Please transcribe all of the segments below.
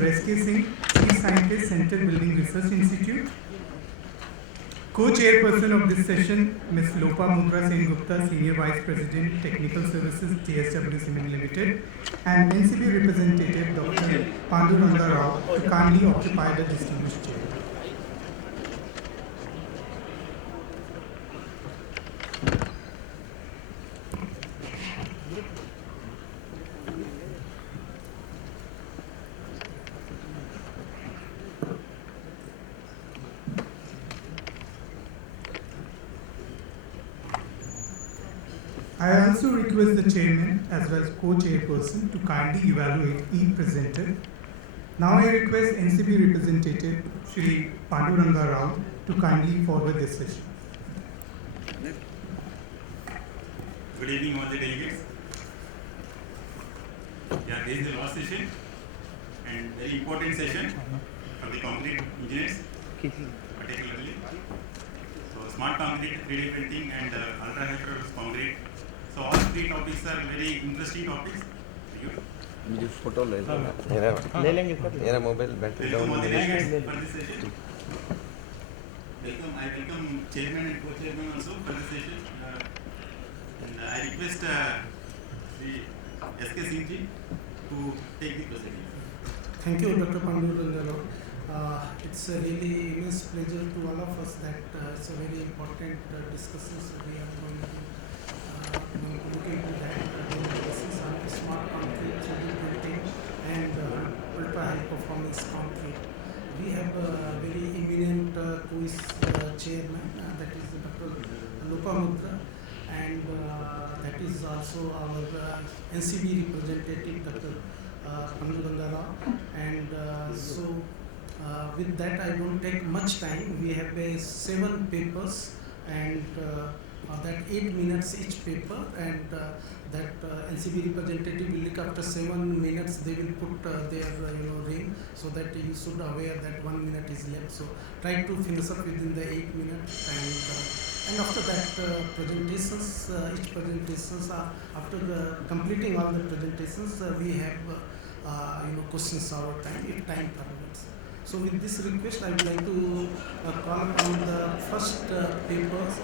Mr. S.K. Singh, Chief Scientist, Center Building Research Institute. Co-chairperson of this session, Ms. Lopamudra Sengupta, Senior Vice President, Technical Services, JSW Cement Limited, and NCB representative, Dr. Panduranga Rao, to kindly occupy the distinguished chair. I also request the chairman as well as co-chairperson to kindly evaluate each presenter. Now I request NCB representative Shri Panduranga Rao to kindly forward this session. Good evening all the delegates. Yeah, this is the last session and very important session for the concrete engineers particularly. So smart concrete, 3D printing and ultra high performance concrete. So all three topics are very interesting topics. मुझे photo ले लेंगे मेरा mobile battery down है। Welcome, I welcome chairman and co-chairman also for this session. And I request Sri S.K. Singh ji to take the proceedings. Thank you, Dr. Panduranga. It's a really immense pleasure to all of us that it's a very important discussions we are going to look into that. This is on smart concrete, 3D printing and ultra high performance concrete. We have a very eminent quiz chairman, that is Dr. Lopamudra, and that is also our NCB representative, Dr. Panduranga Rao. And with that I don't take much time. We have 7 papers and that 8 minutes each paper, and that NCB representative will look after 7 minutes. They will put their ring, so that you should aware that 1 minute is left. So try to finish up within the 8 minutes, and after that presentations, each presentations after completing all the presentations, we have questions our time if time permits. So with this request, I would like to call upon the first papers,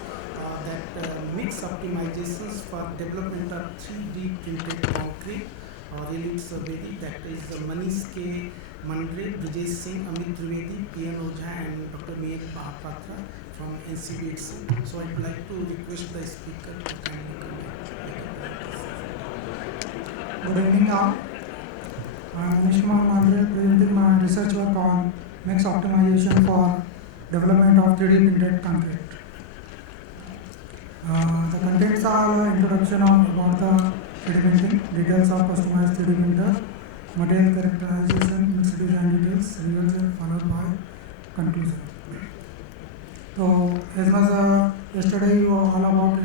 that mix optimizations for development of 3D printed concrete. Really it's a very, that is Manekshaw, Mandre, Vijay Singh, Amit Trivedi, P.N. Ojha and Dr. Miyek Mahapatra from NCB itself. So I would like to request the speaker to kindly come. Good evening all. I am Manekshaw, presenting my research work on mix optimization for development of 3D printed concrete. The contents are introduction about the 3D printing, details of customized 3D printer, material characterization, mixed design details, results followed by conclusion. So as was yesterday you were all about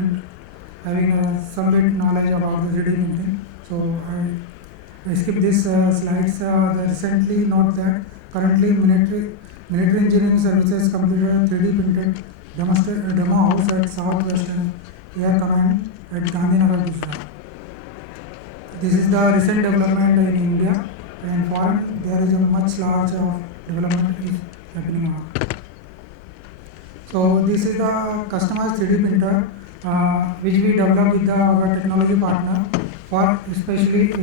having some bit knowledge about the 3D printing. So I skip this slides. Recently note that currently military engineering services completed a 3D printed demo house at Southwestern Air Command at Gandhinagar, Gujarat. This is the recent development in India, and foreign there is a much larger development is happening on. So this is the customized 3D printer which we developed with our technology partner for especially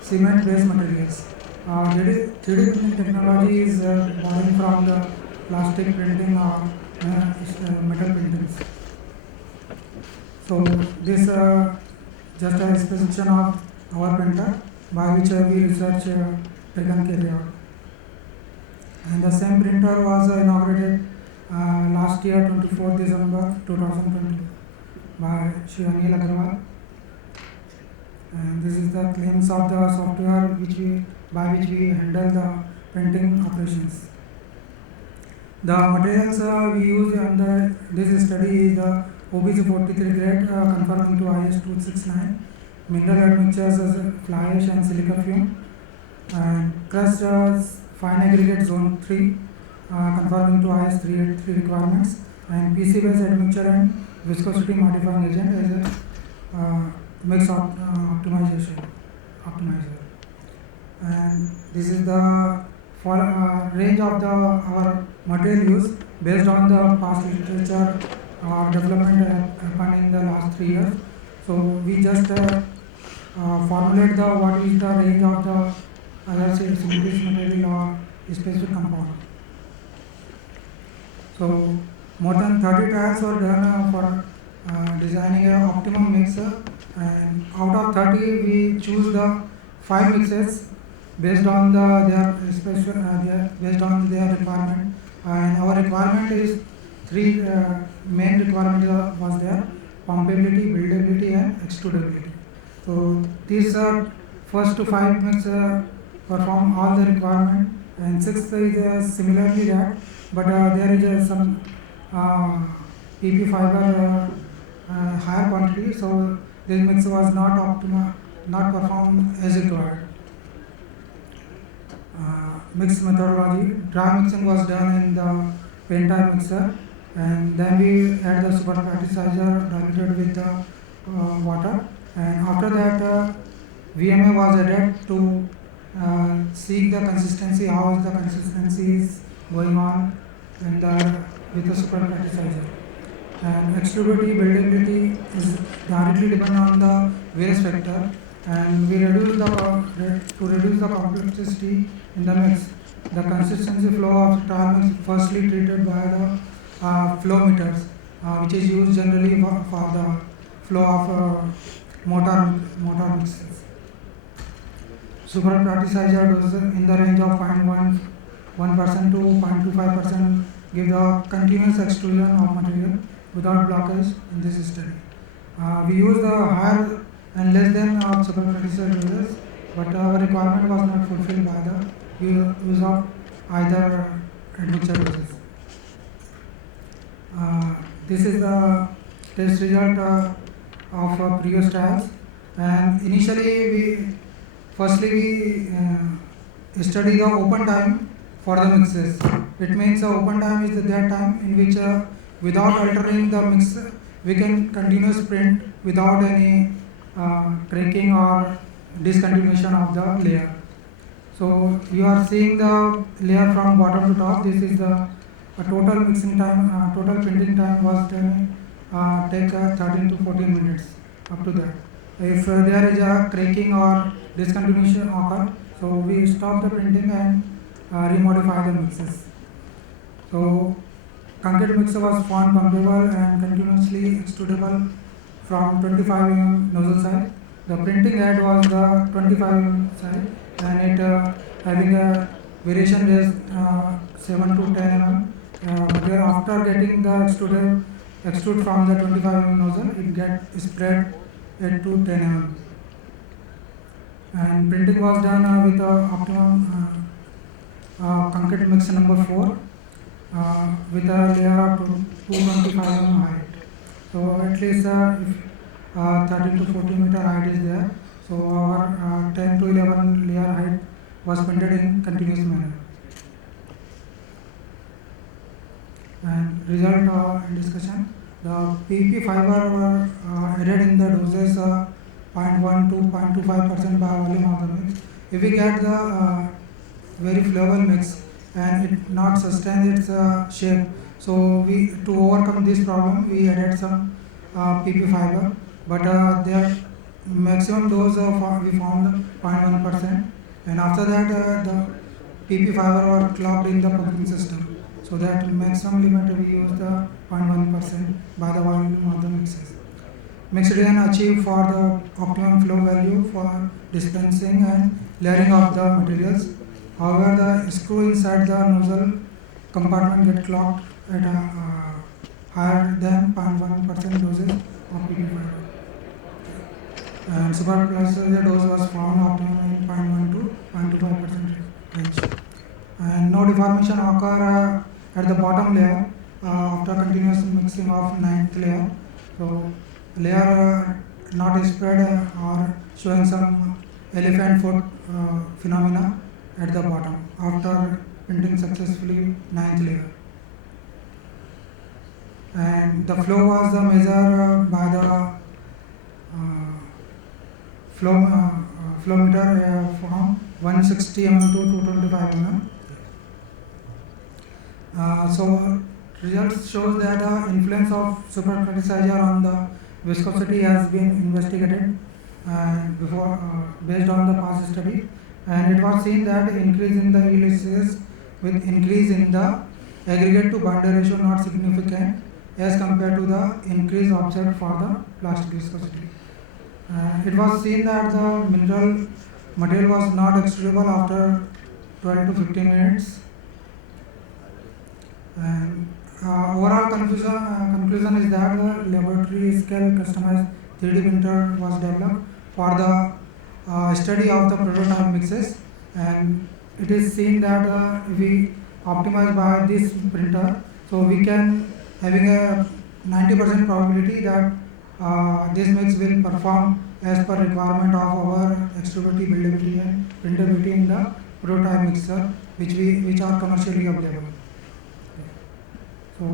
cement based materials. 3D printing technology is borrowing from the plastic printing or metal printings. So this just a specification of our printer by which we research taken care of. And the same printer was inaugurated last year, 24 December 2020 by Shri Anil Agarwal. And this is the claims of the software by which we handle the printing operations. The materials we use under this study is the OBC 43 grade conforming to IS 269, mineral admixtures as fly ash and silica fume, and crushed fine aggregate zone 3 conforming to IS 383 requirements, and PC based admixture and viscosity modifying agent as a mix optimizer. And this is the for range of the our material use based on the past literature development happened in the last 3 years. So we just formulate the what is the range of the other synthesis material or specific compound. So more than 30 trials were done for designing an optimum mixer, and out of 30 we choose the 5 mixes based on based on their requirement, and our requirement is 3 main requirements was there: pumpability, buildability, and extrudability. So these first to 5 mixes perform all the requirement, and 6th is similarly that, but there is some PP fiber higher quantity, so this mix was not optimal, not performed as required. Mix methodology: dry mixing was done in the penta mixer, and then we add the super fertilizer diluted with the water, and after that VMA was added to see the consistency, how is the consistency is going on in the with the super fertilizer. And extrudability, buildability is directly dependent on the various factor, and we reduce the complexity in the mix. The consistency flow of trial mix firstly treated by the flow meters, which is used generally for the flow of motor mixes. Super fertilizer dose in the range of 0.1% to 0.25% give the continuous extrusion of material without blockage in this study. We use the higher and less than super fertilizer doses, but our requirement was not fulfilled by the use of either admixture doses. This is the test result of previous trials, and initially we study the open time for the mixes. It means the open time is that time in which without altering the mix we can continuously print without any cracking or discontinuation of the layer. So you are seeing the layer from bottom to top. This is the total mixing time, total printing time was take 13 to 14 minutes up to that. If there is a cracking or discontinuation occur, so we stop the printing and remodify the mixes. So concrete mixer was found pumpable and continuously extrudable from 25 mm nozzle side. The printing head was the 25 mm side, and it having a variation is 7 to 10 mm. But after getting the extrude from the 25 mm nozzle, it get spread at to 10 mm. And printing was done with the optimum concrete mixer number 4 with a layer of 225 mm height. So at least if 13 to 14 meter height is there, so our 10 to 11 layer height was printed in continuous manner. And result and discussion: the PP fiber were added in the doses 0.1 to 0.25% by volume of the mix. If we get the very flowable mix and it not sustain its shape, so we to overcome this problem we added some PP fiber, but their maximum dose we found 0.1%, and after that the PP fiber were clogged in the pumping system. So that maximum limit we use the 0.1% by the volume of the mixes. Mix design achieved for the optimum flow value for dispensing and layering of the materials. However, the screw inside the nozzle compartment get clogged at a higher than 0.1% doses of PP fiber. And super fertilizer dose was found optimum in 0.1 to 0.25% range. And no deformation occur at the bottom layer after continuous mixing of 9th layer. So layer not spread or showing some elephant foot phenomena at the bottom after printing successfully 9th layer. And the flow was measured by the flow meter form 160 mm to 225 mm. So results shows that the influence of supercrystallizer on the viscosity has been investigated before based on the past study, and it was seen that increase in the yield is with increase in the aggregate to binder ratio not significant as compared to the increase observed for the plastic viscosity. It was seen that the mineral material was not extrudable after 12 to 15 minutes. And overall conclusion is that the laboratory scale customized 3D printer was developed for the study of the prototype mixes, and it is seen that if we optimize by this printer, so we can having a 90% probability that this mix will perform as per requirement of our extrudability, buildability and printability in the prototype mixer which are commercially available. So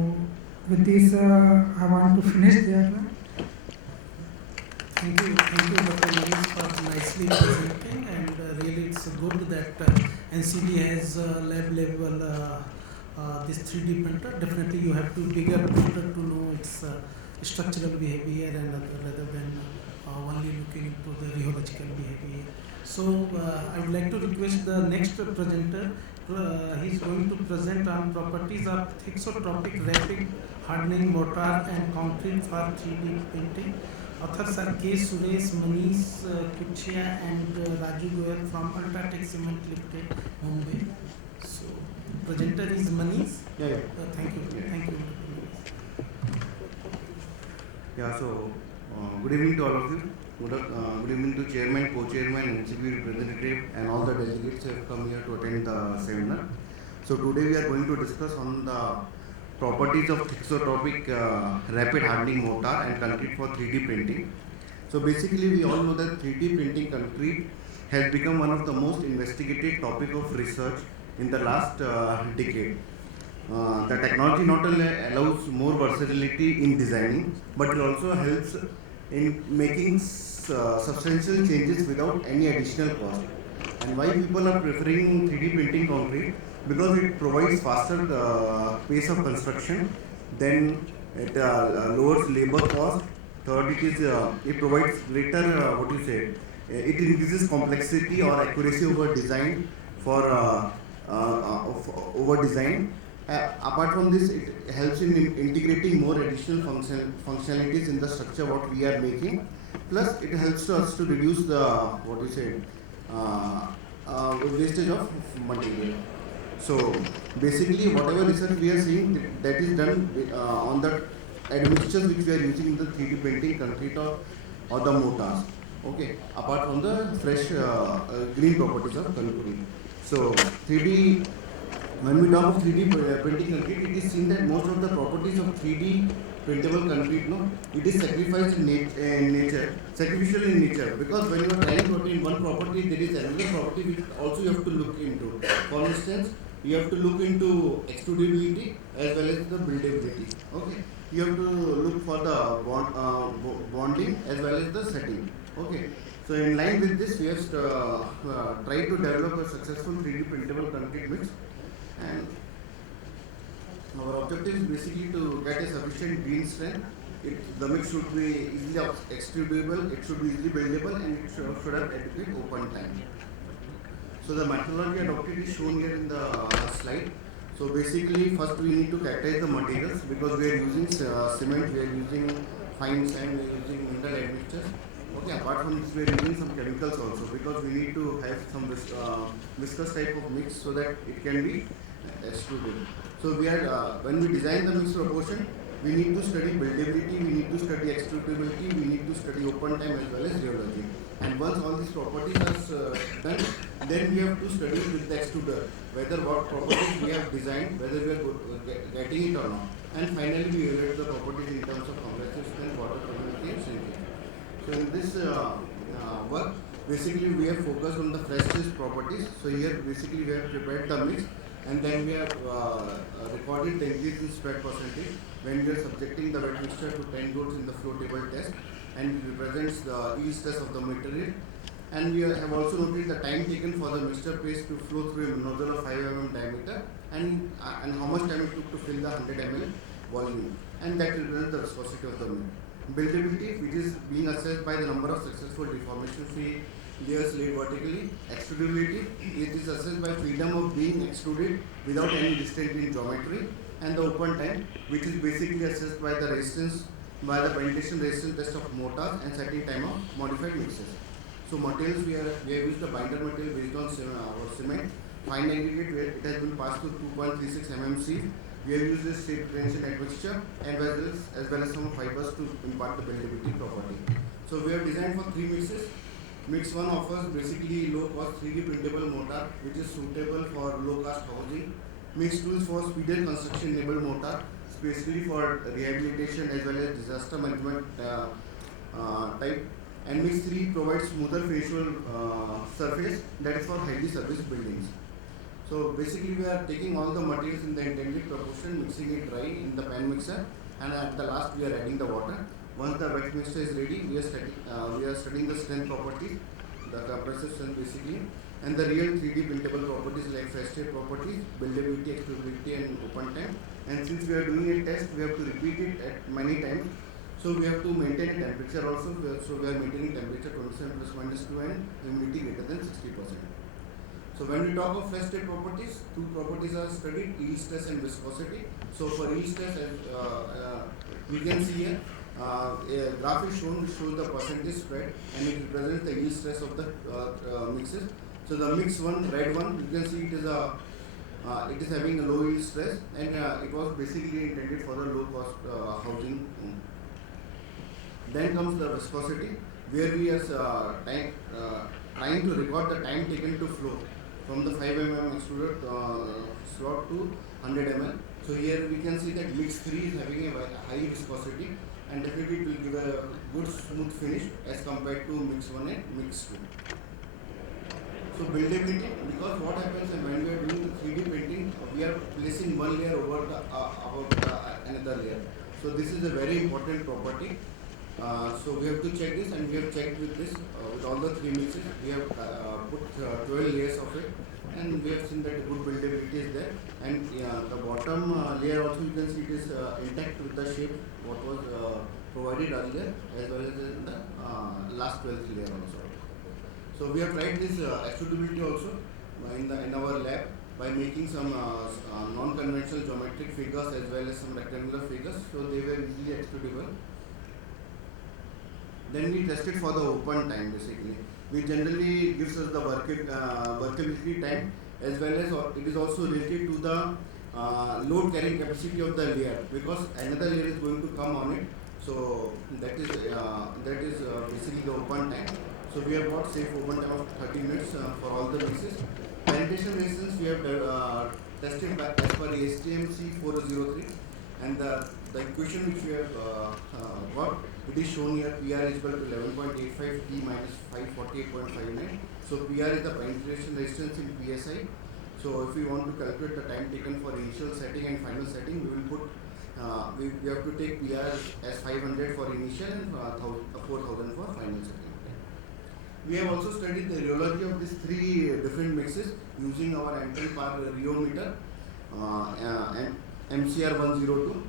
with this I want to finish there. Thank you, Dr. Manish, for nicely presenting, and really it's good that NCB has lab level this 3D printer. Definitely you have to bigger printer to know its structural behavior and rather than only looking into the rheological behavior. So I would like to request the next presenter. He is going to present on properties of thixotropic rapid hardening mortar and concrete for 3D printing. Authors are K. Suresh, Manish Kuchia and Raju Goyal from Ultratech Cement Limited, Mumbai. So presenter is Manish. Yeah. Thank you. Yeah, so good evening to all of you. Good evening to chairman, co-chairman, NCB representative and all the delegates who have come here to attend the seminar. So today we are going to discuss on the properties of thixotropic rapid hardening mortar and concrete for 3D printing. So basically we all know that 3D printing concrete has become one of the most investigated topic of research in the last decade. The technology not only allows more versatility in designing, but it also helps in making substantial changes without any additional cost. And why people are preferring 3D printing concrete? Because it provides faster pace of construction, then it lowers labor cost. Third, it provides greater it increases complexity or accuracy over design over design. Apart from this, it helps in integrating more additional functionalities in the structure what we are making. Plus, it helps us to reduce the wastage of material. So basically, whatever research we are seeing, that is done on the admixtures which we are using in the 3D printing concrete or the mortars. Okay, apart from the fresh green properties of concrete. So 3D. When we talk of 3D printing concrete, it is seen that most of the properties of 3D printable concrete, it is sacrificed in nature, sacrificial in nature. Because when you are trying to obtain one property, there is another property which also you have to look into. For instance, you have to look into extrudability as well as the buildability. Okay, you have to look for the bonding as well as the setting. Okay. So in line with this, we have tried to develop a successful 3D printable concrete mix. And our objective is basically to get a sufficient green strength. The mix should be easily extrudable, it should be easily buildable, and it should have adequate open time. So the methodology adopted is shown here in the slide. So basically, first we need to characterize the materials because we are using cement, we are using fine sand, we are using mineral admixtures. Okay, apart from this, we are using some chemicals also because we need to have some viscous type of mix so that it can be extruded. So we are when we design the mix proportion, we need to study buildability, we need to study extrudability, we need to study open time as well as rheology. And once all these properties are done, then we have to study with the extruder whether what properties we have designed, whether we are getting it or not. And finally, we evaluate the properties in terms of compressive strength, water permeability, and shrinkage. So in this work, basically we have focused on the freshness properties. So here basically we have prepared the mix and then we have recorded the increase in spread percentage when we are subjecting the wet mixture to 10 volts in the flow table test, and it represents the yield stress of the material. And we have also noted the time taken for the mixture paste to flow through a nozzle of 5 mm diameter, and how much time it took to fill the 100 ml volume, and that represents the viscosity of the milk. Buildability, which is being assessed by the number of successful deformation-free layers laid vertically. Extrudability, it is assessed by freedom of being extruded without any restraint in geometry. And the open time, which is basically assessed by the resistance, by the penetration resistance test of mortars and setting time of modified mixes. So materials, we have used a binder material based on cement. Fine aggregate, where it has been passed through 2.36 mmC. We have used this shape tension admixture and as well as some fibers to impart the bendability property. So we have designed for 3 mixes. Mix 1 offers basically low cost 3D printable mortar which is suitable for low cost housing. Mix 2 is for speeded construction enabled mortar, especially for rehabilitation as well as disaster management type. And mix 3 provides smoother facial surface, that is for highly serviced buildings. So basically we are taking all the materials in the intended proportion, mixing it dry in the pan mixer, and at the last we are adding the water. Once the wet mixture is ready, we are studying the strength properties, the compressive strength basically, and the real 3D printable properties like fresh state properties, buildability, extrudability and open time. And since we are doing a test, we have to repeat it at many times. So we have to maintain a temperature also. So we are maintaining temperature 27 plus minus 2 and humidity greater than 60%. So when we talk of fresh state properties, 2 properties are studied: yield stress and viscosity. So for yield stress, we can see here a graph is shown which shows the percentage spread, and it represents the yield stress of the mixes. So the mix 1, red one, you can see it is having a low yield stress, and it was basically intended for the low cost housing. Then comes the viscosity, where we are trying to record the time taken to flow from the 5 mm extruded slot to 100 ml. So here we can see that mix 3 is having a high viscosity, and definitely it will give a good smooth finish as compared to mix 1 and mix 2. So buildability, because what happens when we are doing 3D printing, we are placing one layer over another layer. So this is a very important property. So we have to check this, and we have checked with this with all the 3 mixes. We have put 12 layers of it, and we have seen that good buildability is there. And the bottom layer also, you can see it is intact with the shape what was provided earlier, as well as in the last 12th layer also. So we have tried this extrudability also in our lab by making some non-conventional geometric figures as well as some rectangular figures. So they were easily extrudable. Then we tested for the open time basically, which generally gives us the workability time, as well as it is also related to the load carrying capacity of the layer, because another layer is going to come on it. So that is basically the open time. So we have got safe open time of 30 minutes for all the mixes. Penetration resistance we have tested by as per ASTM C403, and the equation which we have got, it is shown here. PR is equal to 11.85 T minus 548.59. So PR is the penetration resistance in PSI. So if we want to calculate the time taken for initial setting and final setting, we will put we have to take PR as 500 for initial and 4000 for final setting. We have also studied the rheology of these 3 different mixes using our Antel par rheometer and MCR 102.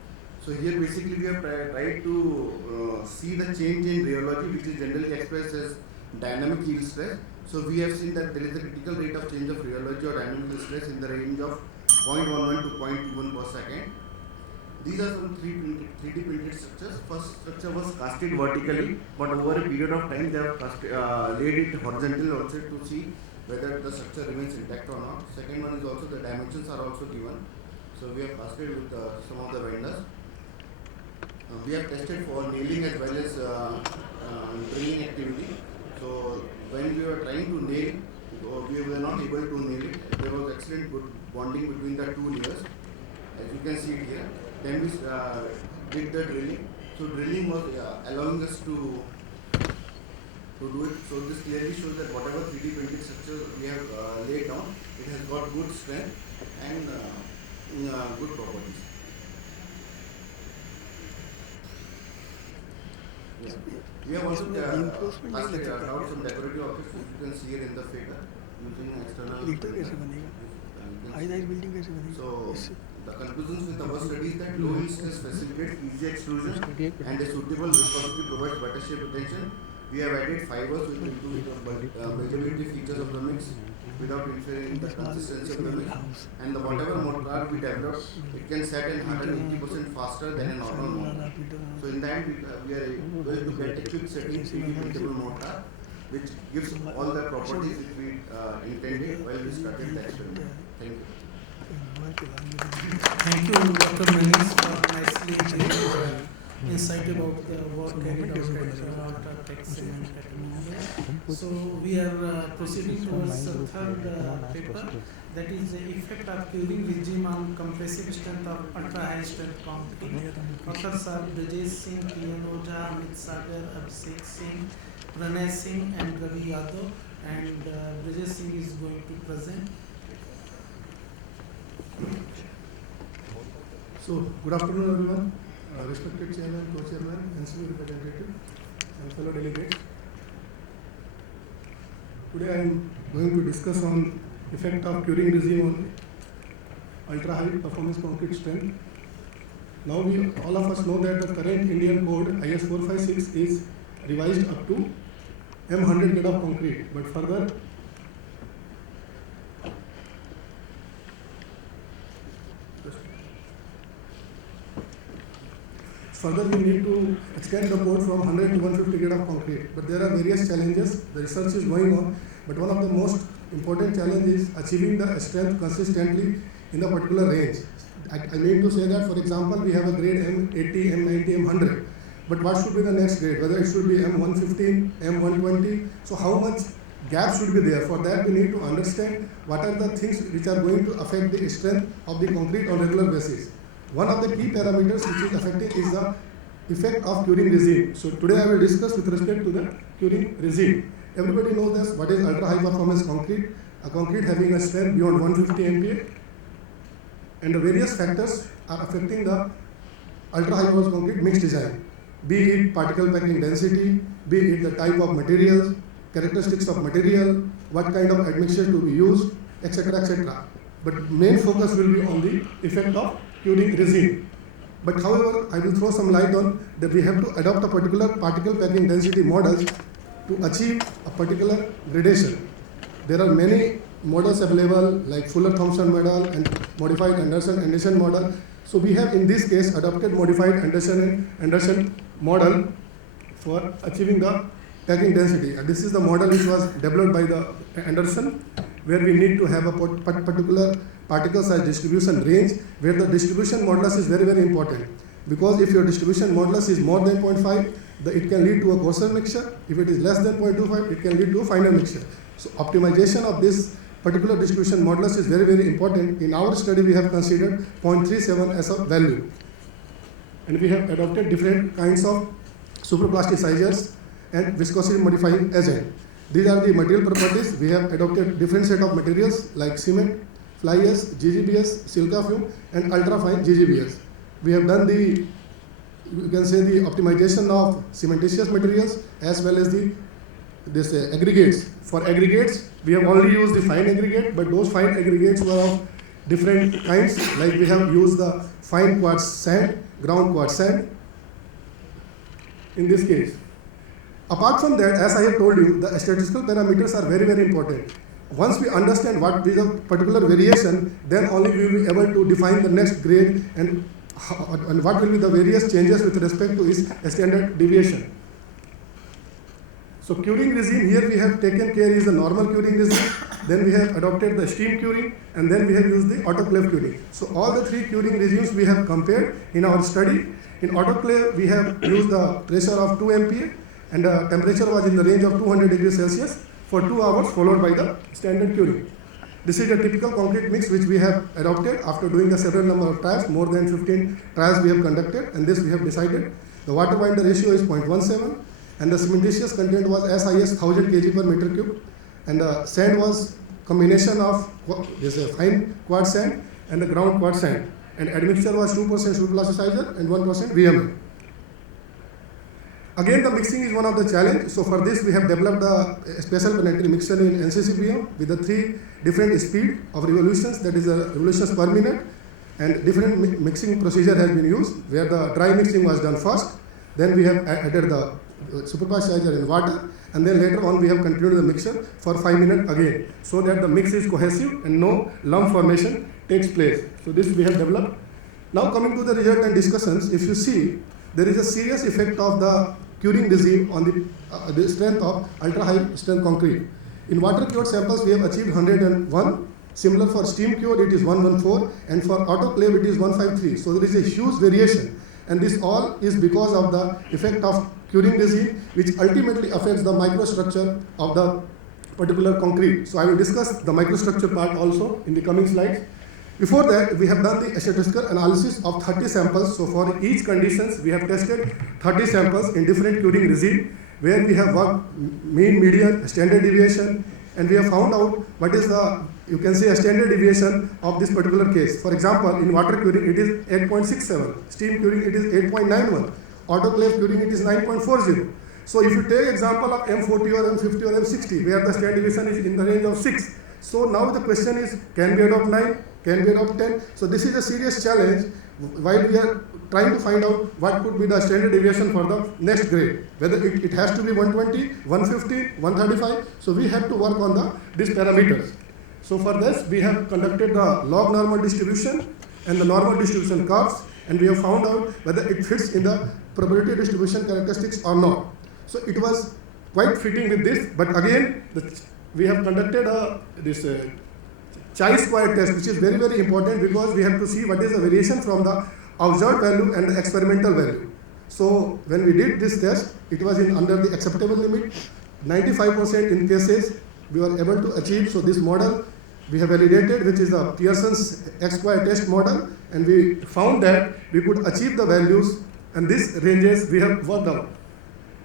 So here basically we have tried to see the change in rheology, which is generally expressed as dynamic yield stress. So we have seen that there is a critical rate of change of rheology or dynamic yield stress in the range of 0.11 to 0.21 per second. These are some 3D printed structures. First structure was casted vertically, but over a period of time they have laid it horizontally also to see whether the structure remains intact or not. Second one is also the dimensions are also given. So we have casted with some of the vendors. We have tested for nailing as well as drilling activity. So when we were trying to nail, we were not able to nail it. There was excellent good bonding between the 2 layers, as you can see it here. Then we did the drilling. So drilling was allowing us to do it. So this clearly shows that whatever 3D printed structure we have laid down, it has got good strength and good properties. Yeah. We have also casted out some decorative objects which you can see it in the figure using external. So the conclusions with our study is that low yield stress facilitates easy extrusion and a suitable viscosity provides better shape retention. We have added fibers which improve the measurability features of the mix without interfering in the consistency of the mix. And the whatever mortar we develop, it can set and harden 80% faster than a normal mortar. So in the end, we are going to get a quick setting 3D printable mortar, which gives all the properties which we intended while we started the experiment. Thank you. Thank you, Dr. Manekshaw, for nicely giving insight about the work carried out at Tech Cement Technology. So we are proceeding towards the third paper, that is the effect of curing regime on compressive strength of ultra-high strength concrete. Authors are Brajesh Singh, Kian Ojha, Amit Sagar, Abhishek Singh, Pranay Singh and Ravi Yadav, and Brajesh Singh is going to present. So, good afternoon everyone, respected chairman, co-chairman, NCB representative and fellow delegates. Today I am going to discuss on effect of curing regime on ultra-high performance concrete strength. Now all of us know that the current Indian code IS 456 is revised up to M100 grade of concrete, but further we need to extend the code from 100 to 150 grade of concrete. But there are various challenges. The research is going on, but one of the most important challenges is achieving the strength consistently in a particular range. I mean to say that, for example, we have a grade M80, M90, M100. But what should be the next grade? Whether it should be M115, M120. So how much gap should be there? For that we need to understand what are the things which are going to affect the strength of the concrete on regular basis. One of the key parameters which is affecting is the effect of curing regime. So today I will discuss with respect to the curing regime. Everybody knows this, what is ultra high performance concrete? A concrete having a strength beyond 150 MPa, and the various factors are affecting the ultra high performance concrete mix design. Be it particle packing density, be it the type of materials, characteristics of material, what kind of admixture to be used, etc. etc. But main focus will be on the effect of curing regime. But however, I will throw some light on that we have to adopt a particular particle packing density models to achieve a particular gradation. There are many models available like Fuller-Thomson model and modified Anderson model. So we have in this case adopted modified Anderson model for achieving the packing density. And this is the model which was developed by the Anderson, where we need to have a particular particle size distribution range, where the distribution modulus is very, very important. Because if your distribution modulus is more than 0.5, it can lead to a coarser mixture. If it is less than 0.25, it can lead to a finer mixture. So optimization of this particular distribution modulus is very, very important. In our study, we have considered 0.37 as a value. And we have adopted different kinds of superplasticizers and viscosity modifying agent. These are the material properties. We have adopted different set of materials like cement, fly ash, GGBS, silica fume, and ultrafine GGBS. We have done the, you can say, the optimization of cementitious materials as well as this aggregates. For aggregates, we have only used the fine aggregate, but those fine aggregates were of different kinds. Like we have used the fine quartz sand, ground quartz sand. In this case. Apart from that, as I have told you, the statistical parameters are very, very important. Once we understand what is a particular variation, then only we will be able to define the next grade and what will be the various changes with respect to its standard deviation. So curing regime, here we have taken care is the normal curing regime, then we have adopted the steam curing, and then we have used the autoclave curing. So all the three curing regimes we have compared in our study. In autoclave, we have used the pressure of 2 MPa, and the temperature was in the range of 200 degrees Celsius for 2 hours, followed by the standard curing. This is a typical concrete mix which we have adopted after doing a several number of trials. More than 15 trials we have conducted, and this we have decided. The water binder ratio is 0.17, and the cementitious content was as high as 1000 kg per meter cube, and the sand was combination of this fine quartz sand and the ground quartz sand, and admixture was 2% superplasticizer and 1% VMI. Again, the mixing is one of the challenge. So for this, we have developed a special planetary mixer in NCCBM with the 3 different speed of revolutions, that is revolutions per minute, and different mixing procedure has been used, where the dry mixing was done first. Then we have added the superpositor in water, and then later on we have continued the mixture for 5 minutes again, so that the mix is cohesive and no lump formation takes place. So this we have developed. Now coming to the result and discussions, if you see, there is a serious effect of the curing regime on the strength of ultra-high strength concrete. In water cured samples, we have achieved 101. Similar for steam cured, it is 114, and for autoclave, it is 153. So there is a huge variation, and this all is because of the effect of curing regime, which ultimately affects the microstructure of the particular concrete. So I will discuss the microstructure part also in the coming slides. Before that, we have done the statistical analysis of 30 samples. So for each conditions, we have tested 30 samples in different curing regime, where we have worked mean, median, standard deviation, and we have found out what is the, you can say, a standard deviation of this particular case. For example, in water curing, it is 8.67. Steam curing, it is 8.91. Autoclave curing, it is 9.40. So if you take example of M40 or M50 or M60, where the standard deviation is in the range of 6. So now the question is, can we adopt 9? Can we adopt 10? So this is a serious challenge while we are trying to find out what could be the standard deviation for the next grade. Whether it has to be 120, 150, 135. So we have to work on these parameters. So for this, we have conducted the log normal distribution and the normal distribution curves, and we have found out whether it fits in the probability distribution characteristics or not. So it was quite fitting with this, but again, we have conducted this chi-square test, which is very, very important, because we have to see what is the variation from the observed value and the experimental value. So when we did this test, it was under the acceptable limit. 95% in cases we were able to achieve. So this model we have validated, which is the Pearson's X-square test model, and we found that we could achieve the values, and these ranges we have worked out.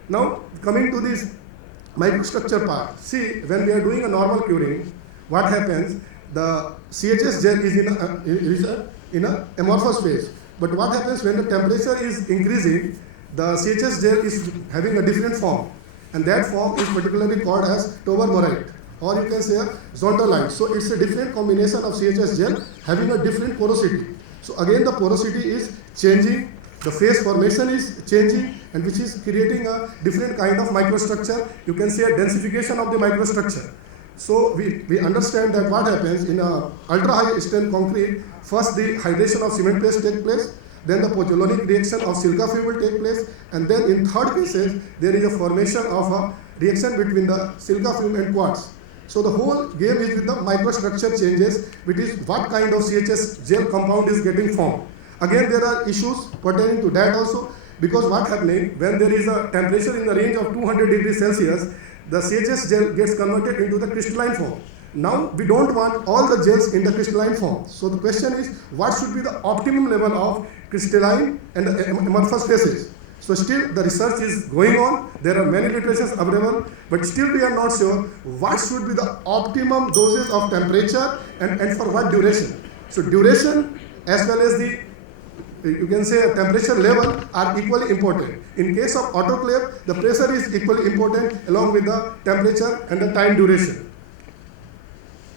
Now coming to this microstructure part. See, when we are doing a normal curing, what happens? The CHS gel is in a amorphous phase. But what happens when the temperature is increasing? The CHS gel is having a different form, and that form is particularly called as tobermorite, or you can say a zontolite. So it's a different combination of CHS gel having a different porosity. So again, the porosity is changing, the phase formation is changing, and which is creating a different kind of microstructure. You can say a densification of the microstructure. So we understand that what happens in a ultra high strength concrete, first the hydration of cement paste takes place, then the pozzolanic reaction of silica fume will take place, and then in third cases, there is a formation of a reaction between the silica fume and quartz. So the whole game is with the microstructure changes, which is what kind of CHS gel compound is getting formed. Again, there are issues pertaining to that also, because what happening when there is a temperature in the range of 200 degrees Celsius, the CHS gel gets converted into the crystalline form. Now we don't want all the gels in the crystalline form. So the question is, what should be the optimum level of crystalline and amorphous phases? So still the research is going on. There are many literatures available, but still we are not sure what should be the optimum doses of temperature and for what duration. So duration as well as the, you can say, temperature level are equally important. In case of autoclave, the pressure is equally important along with the temperature and the time duration.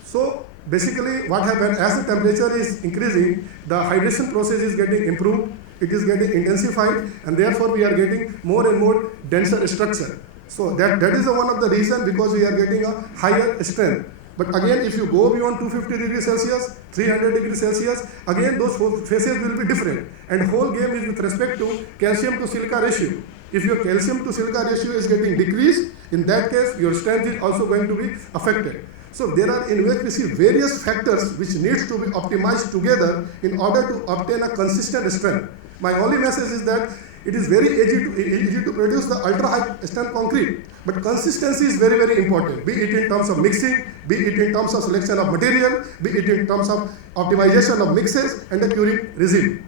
So basically what happens, as the temperature is increasing, the hydration process is getting improved, it is getting intensified, and therefore we are getting more and more denser structure. So that is one of the reasons, because we are getting a higher strength. But again, if you go beyond 250 degrees Celsius, 300 degrees Celsius, again those phases will be different. And whole game is with respect to calcium to silica ratio. If your calcium to silica ratio is getting decreased, in that case your strength is also going to be affected. So there are, in which we see various factors which needs to be optimized together in order to obtain a consistent strength. My only message is that it is very easy to produce the ultra high strength concrete, but consistency is very, very important, be it in terms of mixing, be it in terms of selection of material, be it in terms of optimization of mixes and the curing regime.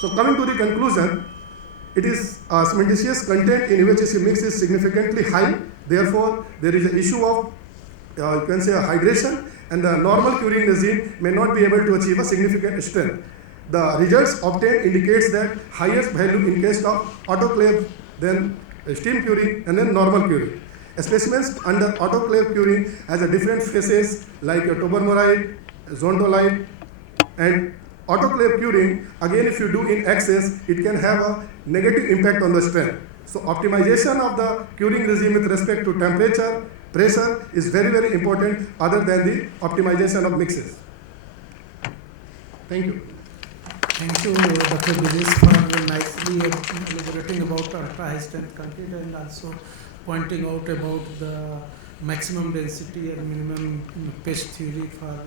So coming to the conclusion, it is cementitious content in UHC mix is significantly high. Therefore, there is an issue of you can say a hydration, and the normal curing regime may not be able to achieve a significant strength. The results obtained indicates that highest value in case of autoclave then steam curing, and then normal curing. Specimens under autoclave curing has a different phases like a tobermorite, zondolite, and autoclave curing, again if you do in excess, it can have a negative impact on the strength. So optimization of the curing regime with respect to temperature, pressure is very, very important other than the optimization of mixes. Thank you. Thank you, Dr. Dinesh, for nicely elaborating about ultra high strength concrete and also pointing out about the maximum density and minimum pest theory for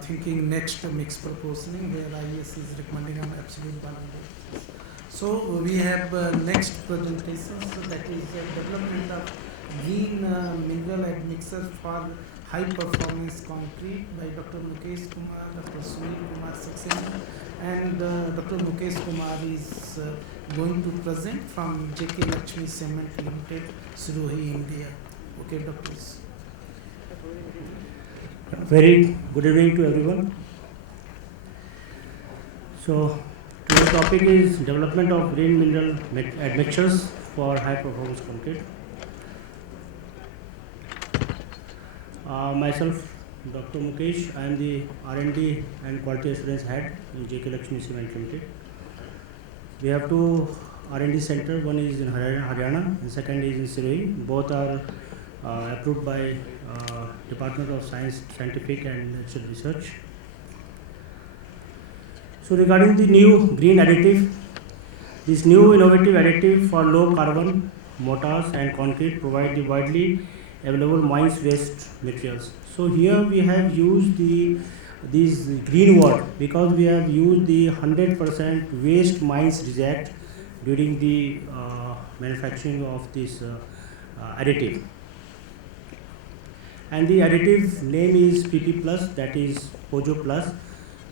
thinking next mix proportioning, where IES is recommending an absolute balance. So we have next presentation, so that is development of green mineral admixture for high performance concrete by Dr. Mukesh Kumar, Dr. Sunil Kumar Saxena, and Dr. Mukesh Kumar is going to present from JK Lakshmi Cement Limited, Sirohi, India. Okay, doctors. Very good evening to everyone. So today's topic is development of green mineral admixtures for high performance concrete. Myself, Dr. Mukesh, I am the R&D and Quality Assurance Head in JK Lakshmi Cement Limited. We have two R&D centers, one is in Haryana and second is in Sirohi. Both are approved by Department of Science, Scientific and Natural Research. So regarding the new green additive, this new innovative additive for low carbon mortars and concrete provide the widely available mines waste materials. So here we have used these green word because we have used the 100% waste mines reject during the manufacturing of this additive. And the additive name is PP Plus, that is Pojo Plus,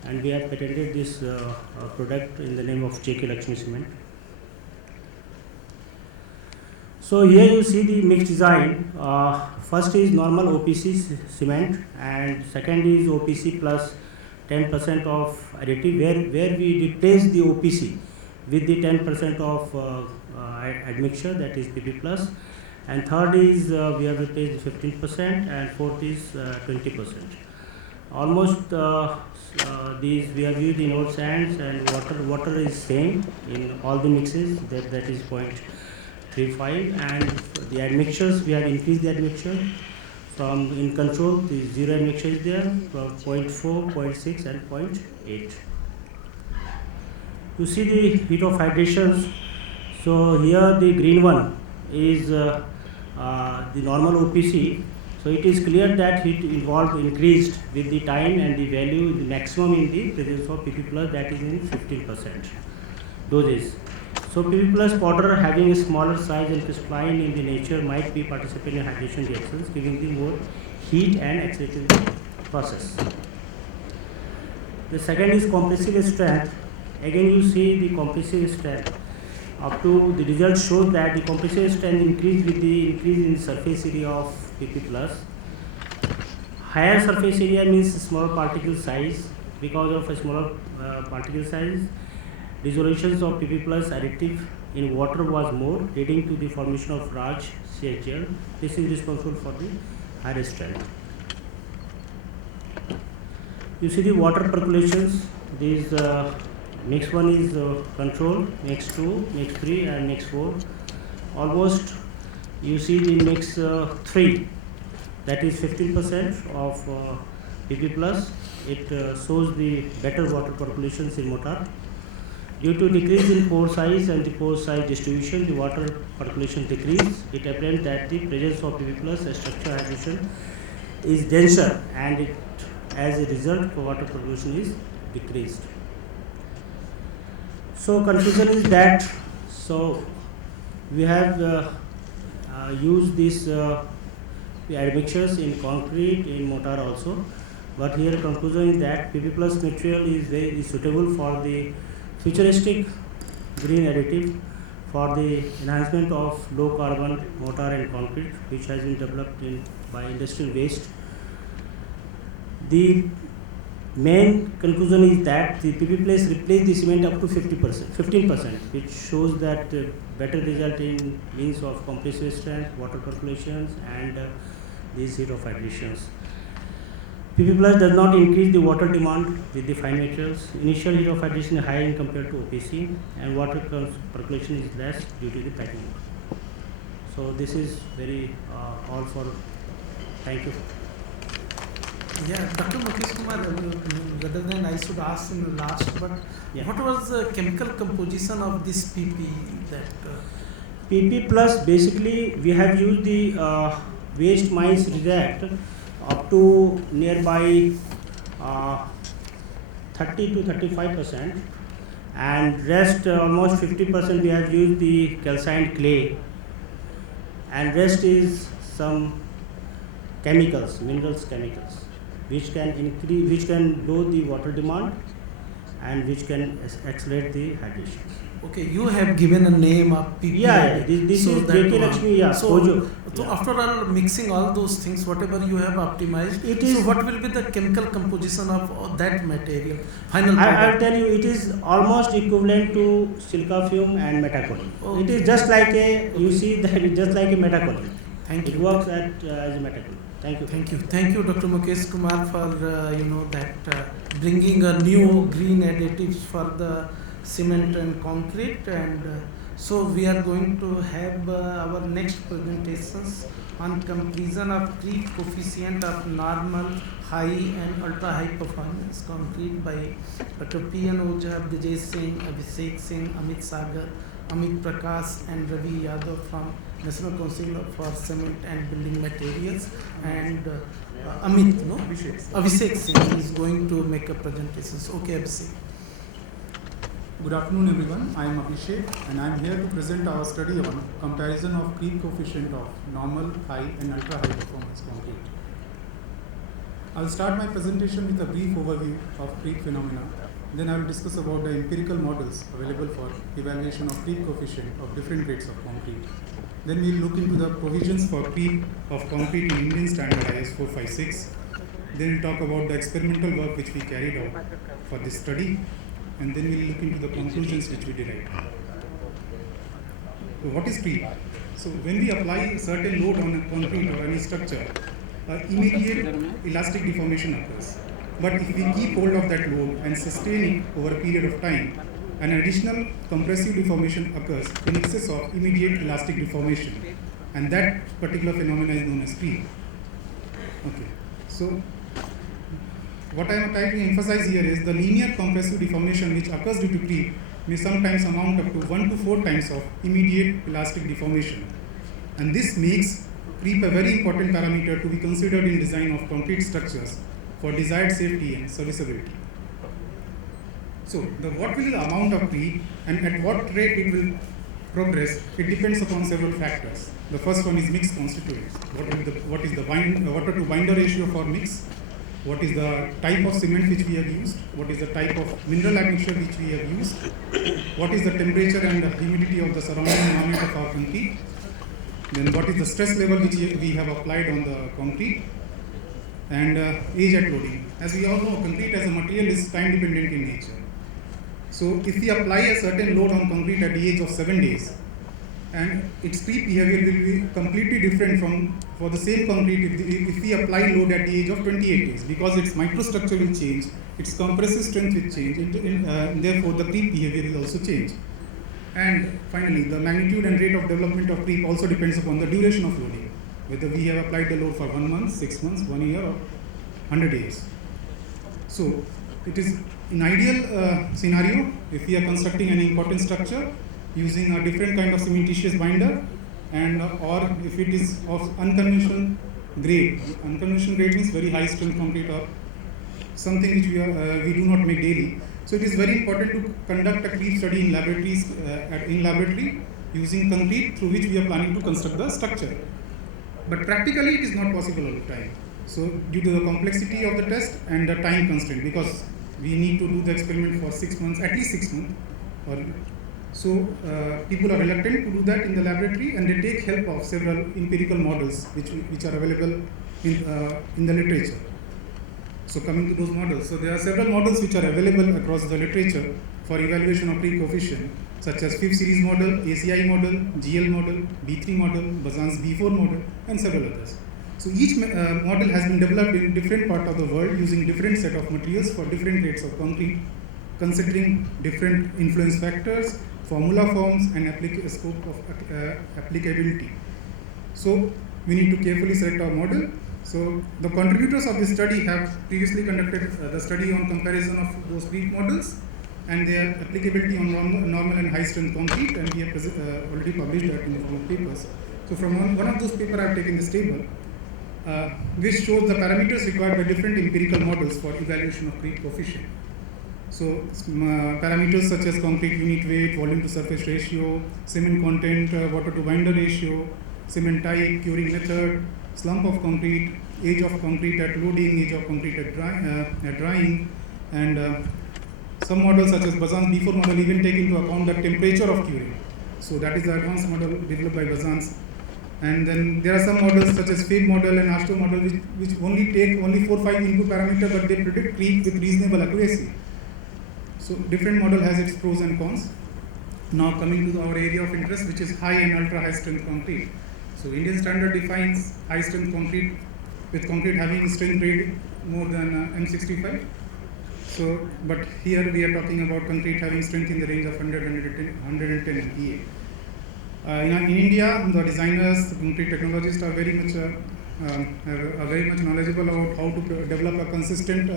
and we have patented this product in the name of JK Lakshmi Cement. So here you see the mix design. First is normal OPC cement and second is OPC plus 10% of additive where we replace the OPC with the 10% of admixture, that is PP plus, and third is we have replaced 15% and fourth is 20%. Almost these we have used in old sands and water is same in all the mixes, that is 0.35, and the admixtures we have increased the admixture from in control, the zero admixture is there from 0.4, 0.6 and 0.8. You see the heat of hydrations. So here the green one is the normal OPC. So it is clear that heat involved increased with the time and the value the maximum in the presence of PP plus, that is in 15% doses. So PP plus powder having a smaller size and crystalline in the nature might be participating in hydration reactions, giving the more heat and accelerating the process. The second is compressive strength. Again you see the compressive strength. Up to the results show that the compressive strength increased with the increase in surface area of PP plus. Higher surface area means smaller particle size. Because of a smaller particle size, resolutions of PP plus additive in water was more, leading to the formation of Raj CHL. This is responsible for the higher strength. You see the water percolations. These mix 1 is control, mix 2, mix 3 and mix 4. Almost you see the mix 3, that is 15% of PP plus. It shows the better water percolations in mortar. Due to decrease in pore size and the pore size distribution, the water percolation decrease. It apparent that the presence of PP plus structure hydration is denser, and as a result water percolation is decreased. So conclusion is that we have used these admixtures in concrete, in mortar also, but here conclusion is that PP plus material is very suitable for the futuristic green additive for the enhancement of low carbon mortar and concrete, which has been developed by industrial waste. The main conclusion is that the PP Plus replaced the cement up to 15%, which shows that better result in means of compressive strength, water percolations, and these heat of hydrations. PP Plus does not increase the water demand with the fine materials. Initial heat of hydration is higher compared to OPC, and water percolation is less due to the packing. So this is very all for. Thank you. Yeah, Dr. Manekshaw Kumar, rather than I should ask in the last, but what was the chemical composition of this PP? PP Plus, basically we have used the waste mines react up to nearby 30 to 35%, and rest almost 50% we have used the calcined clay, and rest is some chemicals, minerals chemicals, which can increase, which can lower the water demand and which can accelerate the hydration. Okay, you have given a name of PP. Yeah, this so is JK Lakshmi, yeah. So after all mixing all those things, whatever you have optimized, so what will be the chemical composition of that material? Final I'll tell you, it is almost equivalent to silica fume and metacolin. Okay. It is just like a, you see that it's just like a metacolin. Thank you. It works as a metacolin. Thank you. Thank you. Thank you, Dr. Manekshaw Kumar, for bringing a new green additives for the cement and concrete. And so we are going to have our next presentations on comparison of creep coefficient of normal, high and ultra high performance concrete by Dr. P.N. Ojha, Vijay Singh, Abhishek Singh, Amit Sagar, Amit Prakash, and Ravi Yadav from National Council for Cement and Building Materials, and Abhishek Singh is going to make a presentation. Okay, Abhishek. Good afternoon, everyone. I am Abhishek, and I am here to present our study on comparison of creep coefficient of normal, high, and ultra high performance concrete. I will start my presentation with a brief overview of creep phenomena. Then I will discuss about the empirical models available for evaluation of creep coefficient of different grades of concrete. Then we will look into the provisions for creep of concrete in Indian Standard IS 456. Then we will talk about the experimental work which we carried out for this study, and then we will look into the conclusions which we derived. So what is creep? So when we apply a certain load on a concrete or any structure, immediate elastic deformation occurs. But if we keep hold of that load and sustain it over a period of time, an additional compressive deformation occurs in excess of immediate elastic deformation, and that particular phenomenon is known as creep. Okay, so what I am trying to emphasize here is the linear compressive deformation which occurs due to creep may sometimes amount up to 1 to 4 times of immediate elastic deformation, and this makes creep a very important parameter to be considered in design of concrete structures for desired safety and serviceability. So, what will be the amount of creep and at what rate it will progress, it depends upon several factors. The first one is mix constituents. What is the water to binder ratio for mix? What is the type of cement which we have used? What is the type of mineral admixture which we have used? What is the temperature and the humidity of the surrounding environment of our concrete? Then what is the stress level which we have applied on the concrete? And age at loading. As we all know, concrete as a material is time dependent in nature. So if we apply a certain load on concrete at the age of 7 days, and its creep behavior will be completely different from for the same concrete if we apply load at the age of 28 days, because its microstructure will change, its compressive strength will change, and therefore the creep behavior will also change. And finally, the magnitude and rate of development of creep also depends upon the duration of loading, whether we have applied the load for 1 month, 6 months, 1 year, or 100 days. So it is in ideal scenario, if we are constructing an important structure using a different kind of cementitious binder, and or if it is of unconventional grade. Unconventional grade means very high strength concrete or something which we do not make daily. So it is very important to conduct a creep study in laboratories in laboratory using concrete through which we are planning to construct the structure. But practically it is not possible all the time. So due to the complexity of the test and the time constraint, because we need to do the experiment for 6 months, at least 6 months. So people are reluctant to do that in the laboratory, and they take help of several empirical models which are available in the literature. So coming to those models, so there are several models which are available across the literature for evaluation of pre-coefficient, such as Fifth series model, ACI model, GL model, B3 model, Bazan's B4 model, and several others. So each model has been developed in different part of the world using different set of materials for different grades of concrete, considering different influence factors, formula forms, and scope of applicability. So we need to carefully select our model. So the contributors of this study have previously conducted the study on comparison of those Greek models and their applicability on normal and high strength concrete, and we have already published that in the form of papers. So from one of those papers I have taken this table, which shows the parameters required by different empirical models for evaluation of creep coefficient. So parameters such as concrete unit weight, volume to surface ratio, cement content, water to binder ratio, cement type, curing method, slump of concrete, age of concrete at loading, age of concrete at drying, and some models such as Bazan's B4 model even take into account the temperature of curing. So that is the advanced model developed by Bazan's. And then there are some models such as Fig model and Ashto model which only take 4-5 input parameter, but they predict creep with reasonable accuracy. So different model has its pros and cons. Now coming to our area of interest, which is high and ultra high strength concrete. So Indian standard defines high strength concrete with concrete having strength grade more than M65. So, but here we are talking about concrete having strength in the range of 110 MPa. In India, the designers, the concrete technologists are very much knowledgeable about how to develop a consistent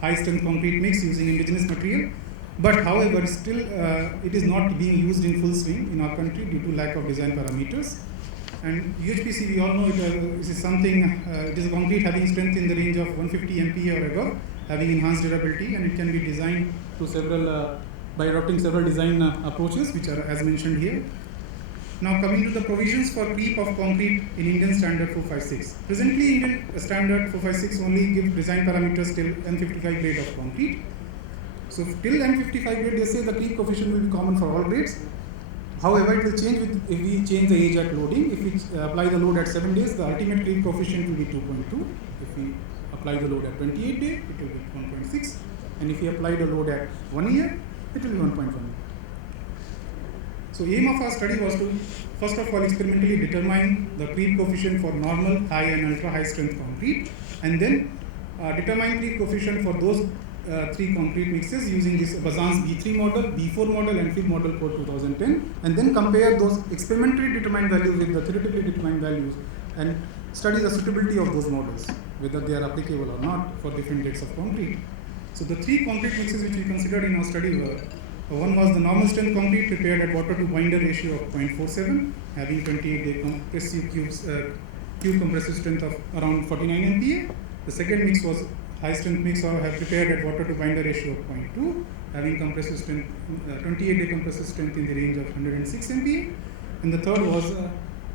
high strength concrete mix using indigenous material. But however, still it is not being used in full swing in our country due to lack of design parameters. And UHPC, we all know it is something, it is a concrete having strength in the range of 150 MPa or above, having enhanced durability, and it can be designed to several, by adopting several design approaches, which are as mentioned here. Now coming to the provisions for creep of concrete in Indian standard 456. Presently, Indian standard 456 only gives design parameters till M55 grade of concrete. So till M55 grade, they say the creep coefficient will be common for all grades. However, it will change if we change the age at loading. If we apply the load at 7 days, the ultimate creep coefficient will be 2.2. If we apply the load at 28 days, it will be 1.6. And if we apply the load at 1 year, it will be 1.1. So aim of our study was to first of all experimentally determine the creep coefficient for normal, high and ultra high strength concrete, and then determine creep coefficient for those three concrete mixes using this Bazan's B3 model, B4 model, and Fig model code 2010, and then compare those experimentally determined values with the theoretically determined values and study the suitability of those models, whether they are applicable or not for different grades of concrete. So the three concrete mixes which we considered in our study were, one was the normal strength concrete prepared at water to binder ratio of 0.47, having 28-day compressive cube compressive strength of around 49 MPa. The second mix was high strength mix prepared at water to binder ratio of 0.2, having compressive strength 28-day compressive strength in the range of 106 MPa. And the third was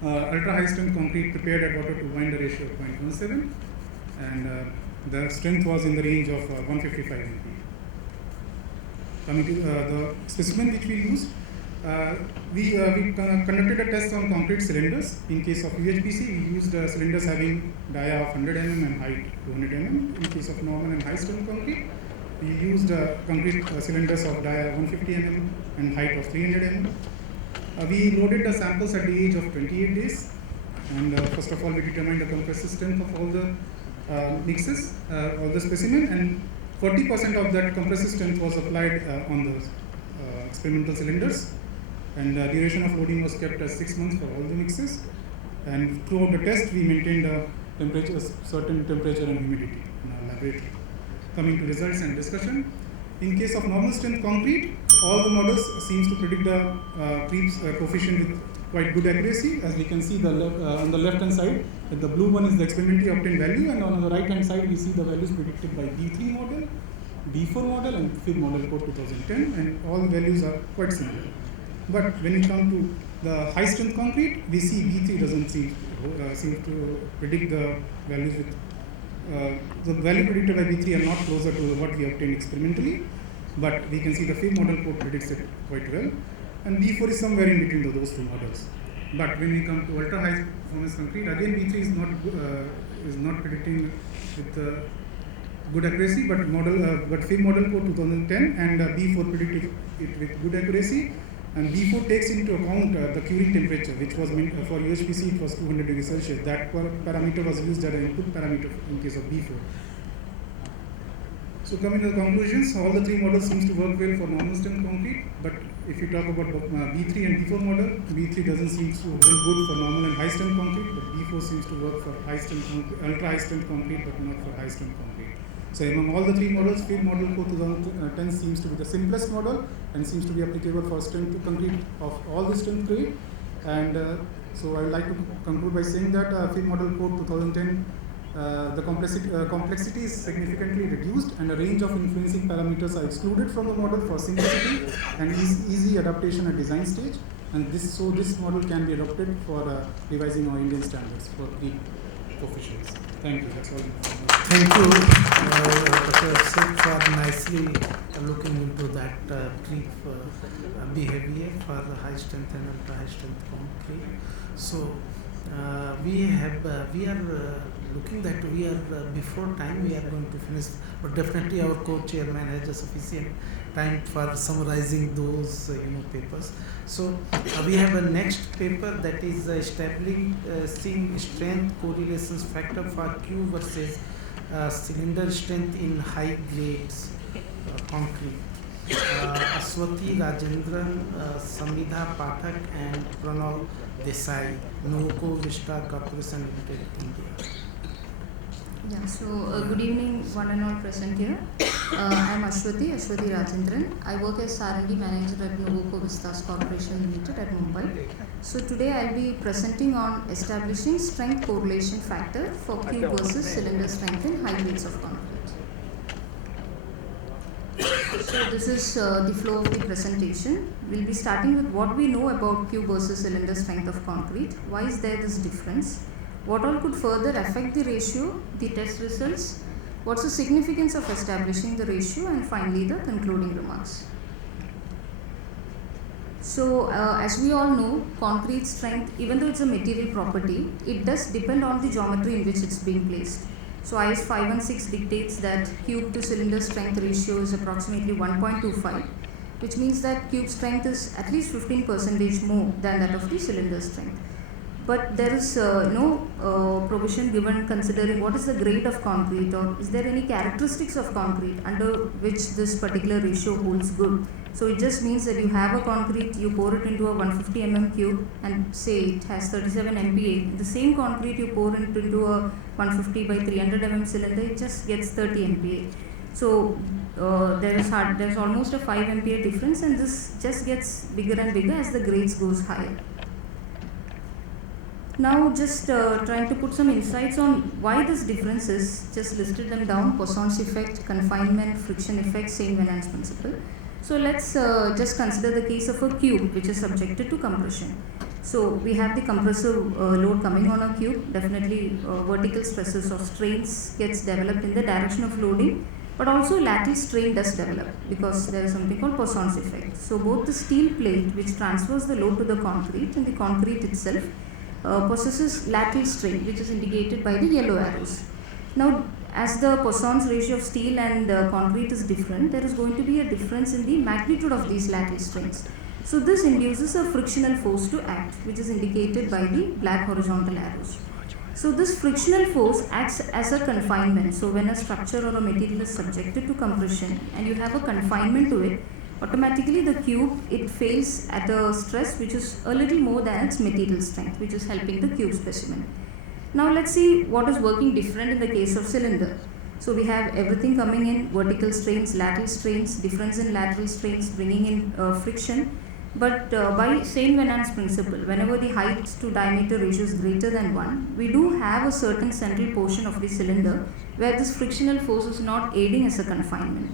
ultra high strength concrete prepared at water to binder ratio of 0.17, and the strength was in the range of 155 MPa. Coming to the specimen which we used, we conducted a test on concrete cylinders. In case of UHPC, we used cylinders having dia of 100 mm and height 200 mm. In case of normal and high strength concrete, we used concrete cylinders of dia 150 mm and height of 300 mm. We loaded the samples at the age of 28 days, and first of all we determined the compressive strength of all the mixes, all the specimen, and 40% of that compressive strength was applied on the experimental cylinders, and the duration of loading was kept as 6 months for all the mixes, and throughout the test we maintained a temperature, certain temperature and humidity in our laboratory. Coming to results and discussion, in case of normal strength concrete, all the models seems to predict the creep coefficient with quite good accuracy. As we can see on the left hand side, the blue one is the experimentally obtained value, and on the right hand side we see the values predicted by B3 model, B4 model, and Fig model code 2010, and all the values are quite similar. But when we come to the high strength concrete, we see B3 doesn't seem to predict the values with the value predicted by B3 are not closer to what we obtained experimentally, but we can see the Fig model code predicts it quite well, and B4 is somewhere in between those two models. But when we come to ultra high performance concrete, again B3 is not predicting with good accuracy, but film model code 2010 and B4 predicted it with good accuracy. And B4 takes into account the curing temperature, which was meant for UHPC, it was 200 degrees Celsius. That parameter was used as an input parameter in case of B4. So coming to the conclusions, all the three models seems to work well for normal strength concrete, but if you talk about B3 and B4 model, B3 doesn't seem to hold good for normal and high strength concrete, but B4 seems to work for high strength, ultra high strength concrete, but not for high strength concrete. So among all the three models, film model code 2010 seems to be the simplest model and seems to be applicable for strength to concrete of all the strength grade. And so I would like to conclude by saying that film model code 2010, the complexity is significantly reduced and a range of influencing parameters are excluded from the model for simplicity and easy adaptation at design stage. And this model can be adopted for revising our Indian standards for Greek coefficients. Thank you. That's all. Thank you, Dr. Singh, for nicely looking into that brief behavior for high strength and ultra high strength concrete. So we are looking that we are before time we are going to finish, but definitely our co-chairman has a sufficient time for summarizing those papers. So we have a next paper that is establishing strength correlations factor for Q versus cylinder strength in high grades concrete. Aswati Rajendran, Samidha Pathak and Pranav Desai, Nuvoco Vista Corporation Limited, India. Yeah, so good evening one and all present here. I am Aswati Rajendran. I work as R&D manager at Nuvoco Vistas Corporation Limited at Mumbai. So today I will be presenting on establishing strength correlation factor for cube versus cylinder strength in high grades of concrete. So this is the flow of the presentation. We will be starting with what we know about cube versus cylinder strength of concrete. Why is there this difference? What all could further affect the ratio, the test results, what's the significance of establishing the ratio, and finally the concluding remarks. So as we all know, concrete strength, even though it's a material property, it does depend on the geometry in which it's being placed. So IS 516 dictates that cube to cylinder strength ratio is approximately 1.25, which means that cube strength is at least 15% more than that of the cylinder strength. But there is no provision given considering what is the grade of concrete, or is there any characteristics of concrete under which this particular ratio holds good. So it just means that you have a concrete, you pour it into a 150 mm cube and say it has 37 MPa. The same concrete you pour it into a 150 by 300 mm cylinder, it just gets 30 MPa. So there's almost a 5 MPa difference, and this just gets bigger and bigger as the grades goes higher. Now just trying to put some insights on why this difference is, just listed them down: Poisson's effect, confinement, friction effect, Sengupta's principle. So let's just consider the case of a cube which is subjected to compression. So we have the compressive load coming on a cube. Definitely vertical stresses or strains gets developed in the direction of loading, but also lateral strain does develop because there is something called Poisson's effect. So both the steel plate which transfers the load to the concrete and the concrete itself possesses lateral strain, which is indicated by the yellow arrows. Now, as the Poisson's ratio of steel and concrete is different, there is going to be a difference in the magnitude of these lateral strains. So this induces a frictional force to act, which is indicated by the black horizontal arrows. So this frictional force acts as a confinement. So when a structure or a material is subjected to compression and you have a confinement to it, automatically the cube, it fails at a stress which is a little more than its material strength, which is helping the cube specimen. Now let's see what is working different in the case of cylinder. So we have everything coming in: vertical strains, lateral strains, difference in lateral strains, bringing in friction. But by Sengupta's principle, whenever the height to diameter ratio is greater than 1, we do have a certain central portion of the cylinder where this frictional force is not aiding as a confinement.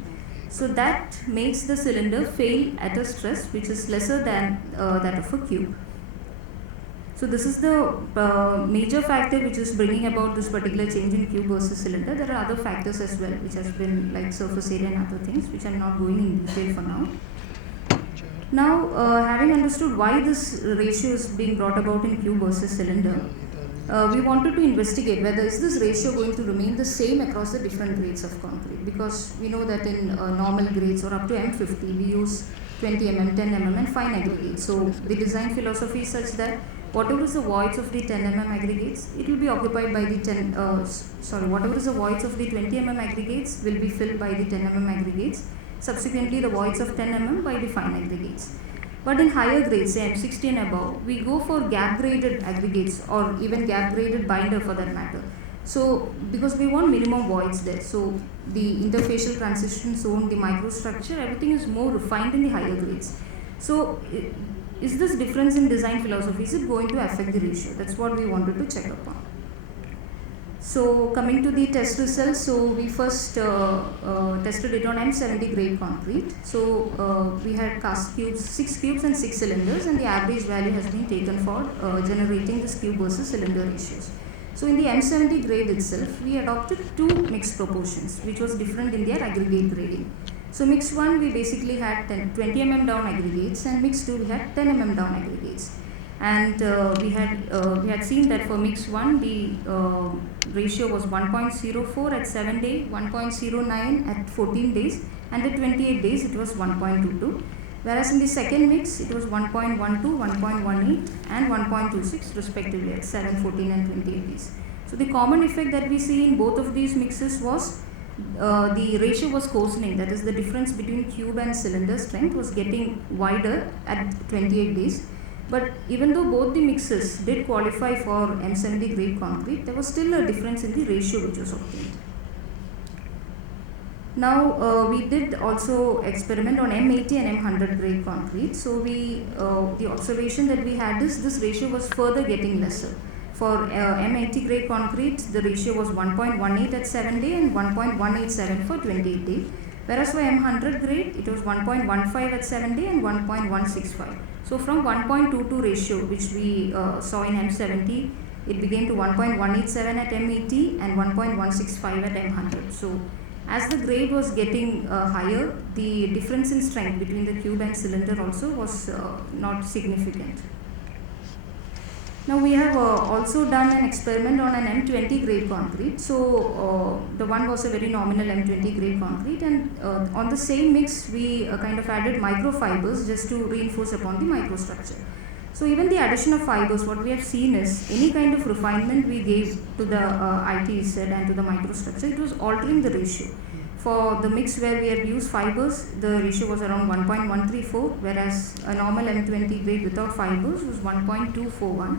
So that makes the cylinder fail at a stress which is lesser than that of a cube. So this is the major factor which is bringing about this particular change in cube versus cylinder. There are other factors as well which has been like surface area and other things which I am not going in detail for now. Now having understood why this ratio is being brought about in cube versus cylinder, we wanted to investigate whether is this ratio going to remain the same across the different grades of concrete, because we know that in normal grades or up to M50 we use 20 mm, 10 mm and fine aggregates. So the design philosophy is such that whatever is the voids of the 10 mm aggregates, it will be occupied by the whatever is the voids of the 20 mm aggregates will be filled by the 10 mm aggregates. Subsequently, the voids of 10 mm by the fine aggregates. But in higher grades, say M60 and above, we go for gap graded aggregates or even gap graded binder for that matter. So, because we want minimum voids there, so the interfacial transition zone, the microstructure, everything is more refined in the higher grades. So, is this difference in design philosophy, is it going to affect the ratio? That's what we wanted to check upon. So, coming to the test results, so we first tested it on M70 grade concrete. So, we had cast cubes, 6 cubes and 6 cylinders, and the average value has been taken for generating this cube versus cylinder ratios. So, in the M70 grade itself, we adopted 2 mixed proportions, which was different in their aggregate grading. So, mix 1 we basically had 20 mm down aggregates, and mix 2 we had 10 mm down aggregates. And we had seen that for mix 1 the ratio was 1.04 at 7 days, 1.09 at 14 days, and at 28 days it was 1.22. Whereas in the second mix it was 1.12, 1.18 and 1.26 respectively at 7, 14 and 28 days. So the common effect that we see in both of these mixes was the ratio was coarsening, that is the difference between cube and cylinder strength was getting wider at 28 days. But even though both the mixes did qualify for M70 grade concrete, there was still a difference in the ratio which was obtained. Now we did also experiment on M80 and M100 grade concrete. So the observation that we had is this ratio was further getting lesser. For M80 grade concrete, the ratio was 1.18 at 7 day and 1.187 for 28 day. Whereas for M100 grade, it was 1.15 at 7 day and 1.165. So from 1.22 ratio, which we saw in M70, it became to 1.187 at M80 and 1.165 at M100. So as the grade was getting higher, the difference in strength between the cube and cylinder also was not significant. Now we have also done an experiment on an M20 grade concrete. So the one was a very nominal M20 grade concrete, and on the same mix we kind of added microfibers just to reinforce upon the microstructure. So even the addition of fibers, what we have seen is any kind of refinement we gave to the IT set and to the microstructure, it was altering the ratio. For the mix where we had used fibers, the ratio was around 1.134, whereas a normal M20 grade without fibers was 1.241.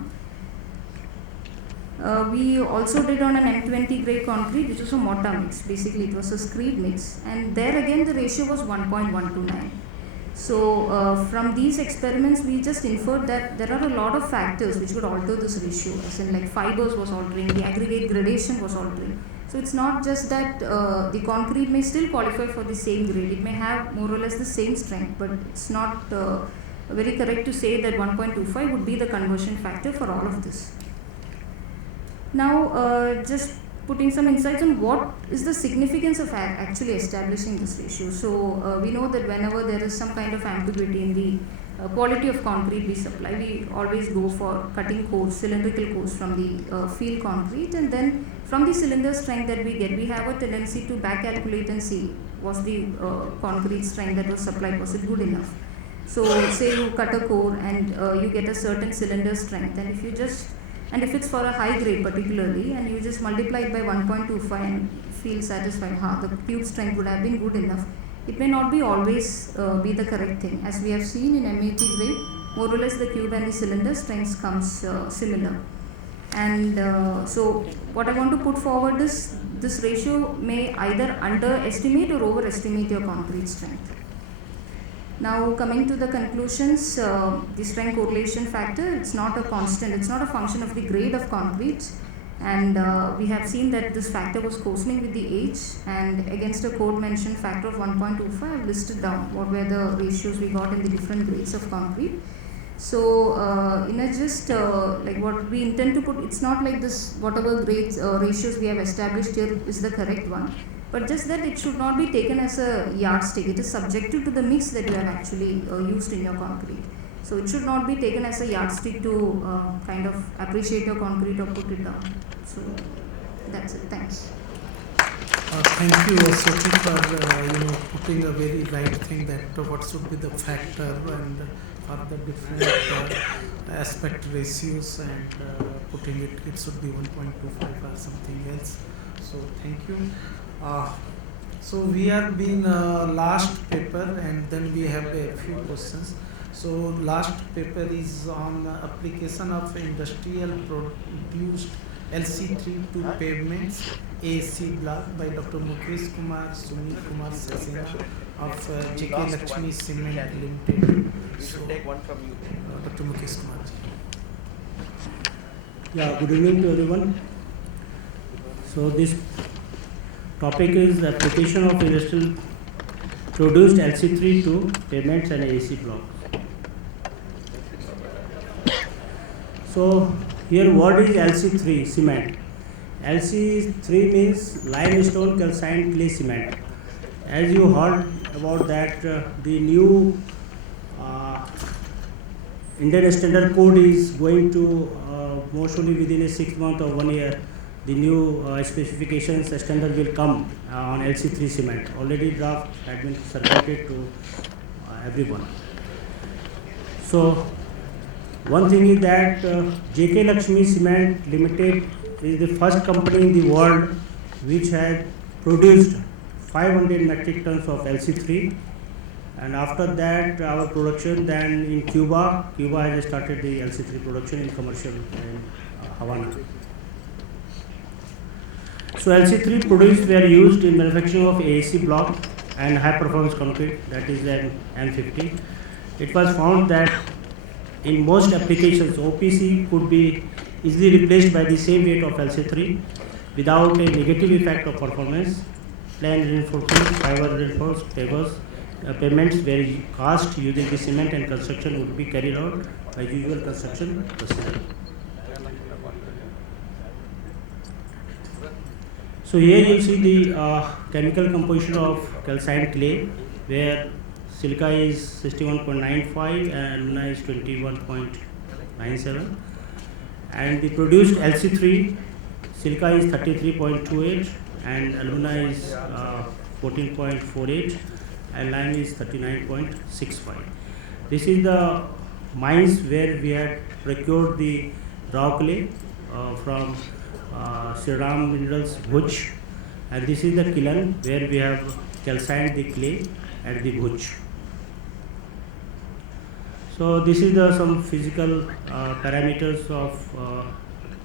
We also did on an M20 grade concrete, which was a mortar mix. Basically, it was a screed mix, and there again the ratio was 1.129. So, from these experiments, we just inferred that there are a lot of factors which would alter this ratio, as in like fibers was altering, the aggregate gradation was altering. So, it's not just that the concrete may still qualify for the same grade, it may have more or less the same strength, but it's not very correct to say that 1.25 would be the conversion factor for all of this. Now, just putting some insights on what is the significance of actually establishing this ratio. So, we know that whenever there is some kind of ambiguity in the quality of concrete we supply, we always go for cutting cores, cylindrical cores from the field concrete, and then from the cylinder strength that we get, we have a tendency to back calculate and see was the concrete strength that was supplied, was it good enough. So, say you cut a core and you get a certain cylinder strength, and if it's for a high grade particularly, and you just multiply it by 1.25 and feel satisfied, the cube strength would have been good enough. It may not be always be the correct thing. As we have seen in M80 grade, more or less the cube and the cylinder strengths comes similar. And so what I want to put forward is this ratio may either underestimate or overestimate your concrete strength. Now coming to the conclusions, the strength correlation factor, it's not a constant, it's not a function of the grade of concrete, and we have seen that this factor was coarsening with the age, and against a code mentioned factor of 1.25, I've listed down what were the ratios we got in the different grades of concrete. So in a gist, like what we intend to put, it's not like this whatever grades ratios we have established here is the correct one, but just that it should not be taken as a yardstick. It is subjective to the mix that you have actually used in your concrete. So it should not be taken as a yardstick to kind of appreciate your concrete or put it down. So that's it. Thanks. Thank you, Sochi, for putting a very right thing that what should be the factor and for the different aspect ratios and putting it should be 1.25 or something else. So thank you. So we have been last paper and then we have a few questions. So last paper is on application of industrial produced LC3 to pavements AC block by Dr. Mukesh Kumar, Sunil Kumar Singh of JK Lakshmi Cement Limited. So, Dr. Mukesh Kumar. Yeah, good evening to everyone. So this topic is the application of industrial produced LC3 to pavements and AC blocks. So here what is LC3 cement? LC3 means limestone calcined clay cement. As you heard about that, the new Indian Standard Code is going to mostly within a 6 month or 1 year. The new specifications standard will come on LC3 cement. Already draft had been circulated to everyone. So one thing is that JK Lakshmi Cement Limited is the first company in the world which had produced 500 metric tons of LC3, and after that our production then in Cuba has started the LC3 production in commercial in Havana. So LC3 produced were used in manufacturing of AAC block and high performance concrete, that is an M50. It was found that in most applications OPC could be easily replaced by the same weight of LC3 without a negative effect of performance. Plain reinforcement, fiber reinforced pavements were cast using the cement and construction would be carried out by usual construction procedure. So here you see the chemical composition of calcined clay, where silica is 61.95 and alumina is 21.97, and the produced LC3 silica is 33.28 and alumina is 14.48 and lime is 39.65. This is the mines where we had procured the raw clay from Shriram Minerals Bhuj, and this is the kiln where we have calcined the clay at the Bhuj. So this is the some physical parameters of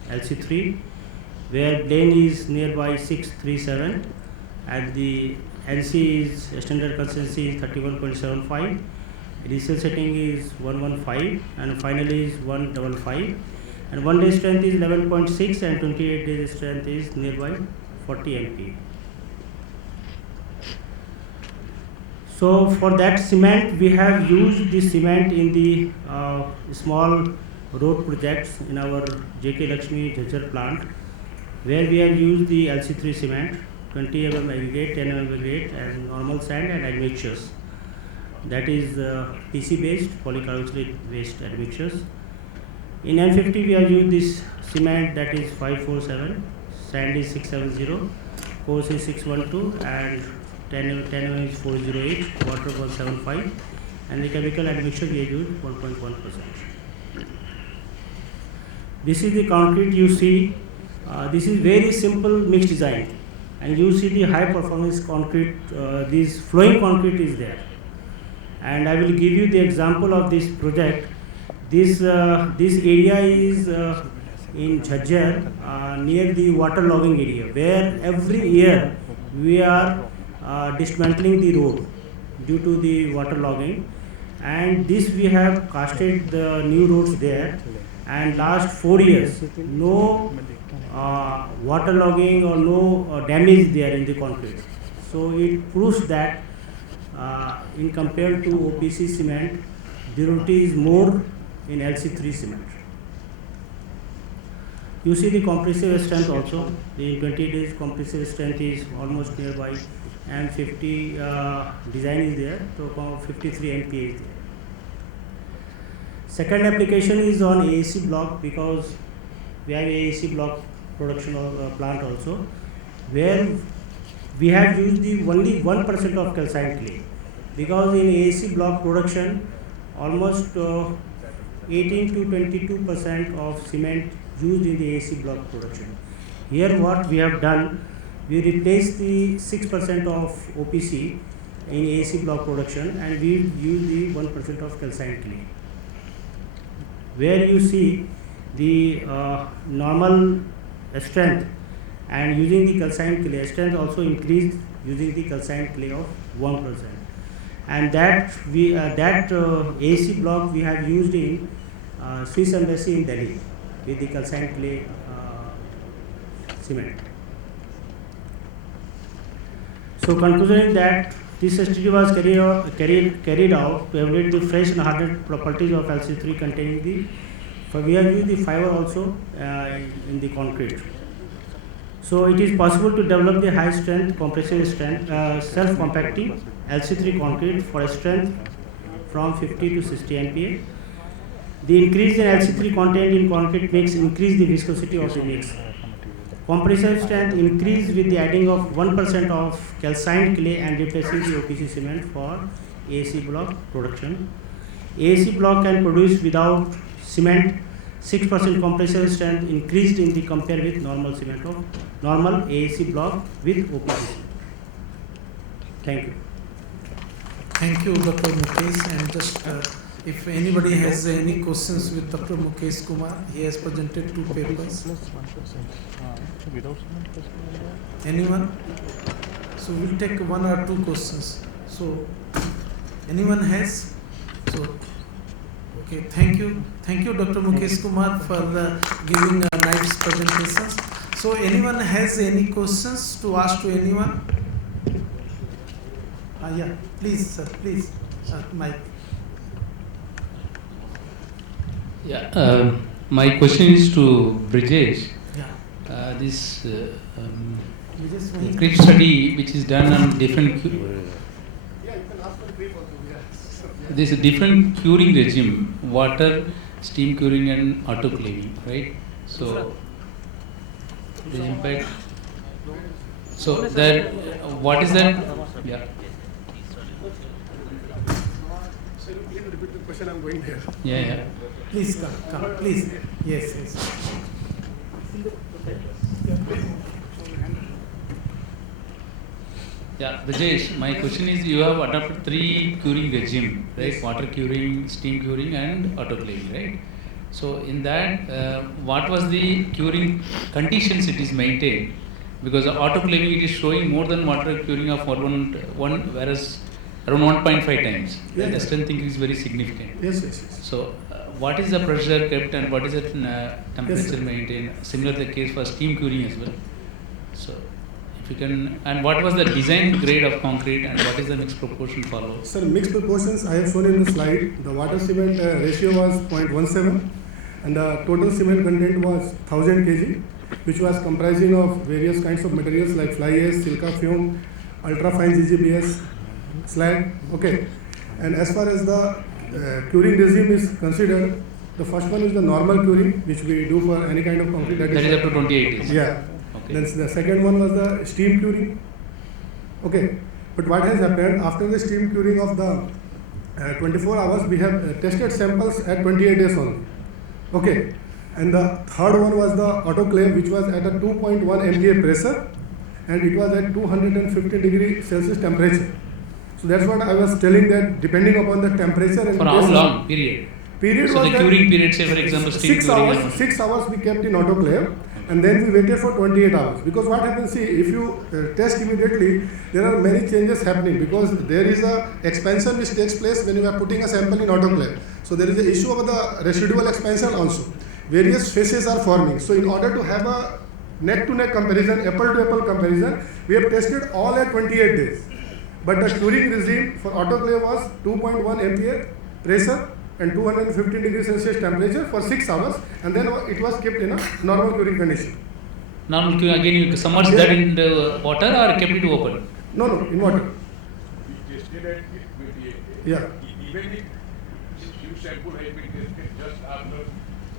LC3, where plane is nearby 637 and the NC is standard consistency is 31.75, initial setting is 115 and finally is 155, and 1 day strength is 11.6 and 28 days strength is nearby 40 MPa. So for that cement we have used this cement in the small road projects in our JK Lakshmi Jhajjar plant, where we have used the LC3 cement, 20 mm aggregate, 10 mm aggregate and normal sand and admixtures. That is PC based, polycarboxylate based admixtures. In M50 we have used this cement, that is 547, sand is 670, coarse is 612 and 10 mm is 408, water 175, and the chemical admixture we have used 1.1%. This is the concrete you see. This is very simple mixed design, and you see the high performance concrete, this flowing concrete is there. And I will give you the example of this project. This area is in Jhajjar near the water logging area, where every year we are dismantling the road due to the water logging, and this we have casted the new roads there, and last 4 years no water logging or no damage there in the concrete. So it proves that in compared to OPC cement, durability is more in LC3 cement. You see the compressive strength also. The 20 days compressive strength is almost nearby, and 50 design is there, so 53 MPa is there. Second application is on AAC block, because we have AAC block production plant also, where we have used only 1% of calcined clay, because in AAC block production almost 18 to 22% of cement used in the AAC block production. Here what we have done, we replaced the 6% of OPC in AAC block production and we use the 1% of calcined clay. Where you see the normal strength and using the calcined clay, strength also increased using the calcined clay of 1%. And that AAC block we have used in Swiss Embassy in Delhi with the calcined clay cement. So concluding that this study was carried out to evaluate the fresh and hardened properties of LC3 containing the, we have used the fiber also in the concrete. So it is possible to develop the high strength, compressive strength, self-compacting LC3 concrete for a strength from 50 to 60 MPa. The increase in LC3 content in concrete makes increase the viscosity of the mix. Compressive strength increase with the adding of 1% of calcined clay and replacing the OPC cement for AAC block production. AAC block can produce without cement 6% compressive strength increased in the compare with normal cement of normal AAC block with OPC. Thank you. Thank you, Dr. Mukesh. And just if anybody has any questions with Dr. Mukesh Kumar, he has presented 2 papers. Anyone? So we'll take 1 or 2 questions. So anyone has? So okay, thank you, Dr. Mukesh Kumar, for giving a nice presentations. So anyone has any questions to ask to anyone? Yeah, please, sir, please, Mike. Yeah, my question is to Brijesh. Yeah. This concrete study which is done on different this different curing regime, water, steam curing and autoclaving, right? So the impact. So that what is that? Yeah. So you can repeat the question. I'm going there. Yeah. Please come, please. Yes. Yeah, Brijesh, my question is, you have adopted 3 curing regime, right? Water curing, steam curing and autoclaving, right? So in that, what was the curing conditions it is maintained? Because autoclaving it is showing more than water curing of 1, whereas around 1.5 times. Yeah, the strength increase is very significant. Yes. So what is the pressure kept and what is the temperature maintained? Similar the case for steam curing as well. So if you can, and what was the design grade of concrete and what is the mixed proportion followed? Sir, mixed proportions I have shown in the slide. The water cement ratio was 0.17 and the total cement content was 1000 kg, which was comprising of various kinds of materials like fly ash, silica fume, ultra fine GGBS, slag. Okay. And as far as the curing regime is considered, the first one is the normal curing, which we do for any kind of concrete. That is up to 28 days. Yeah. Okay. Then the second one was the steam curing. Okay. But what has happened after the steam curing of the 24 hours, we have tested samples at 28 days only. Okay. And the third one was the autoclave, which was at a 2.1 MPa pressure and it was at 250 degree Celsius temperature. So that's what I was telling, that depending upon the temperature and for how long period? So the curing period, say for example, steam 6 curing. hours. 6 hours we kept in autoclave, and then we waited for 28 hours. Because what happens, see, if you test immediately, there are many changes happening because there is a expansion which takes place when you are putting a sample in autoclave. So there is an issue of the residual expansion also. Various phases are forming. So in order to have a neck-to-neck comparison, apple-to-apple comparison, we have tested all at 28 days. But the curing regime for autoclave was 2.1 MPa pressure and 250 degrees Celsius temperature for 6 hours, and then it was kept in a normal curing condition. Normal curing, again you submerge that in the water or kept it open? No, in water. Yeah. few sample has been tested just after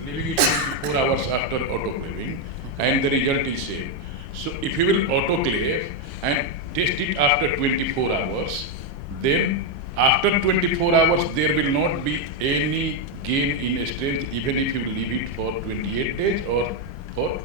leaving it 24 hours after autoclaving, and the result is same. So if you will autoclave and test it after 24 hours, then after 24 hours there will not be any gain in strength even if you leave it for 28 days or for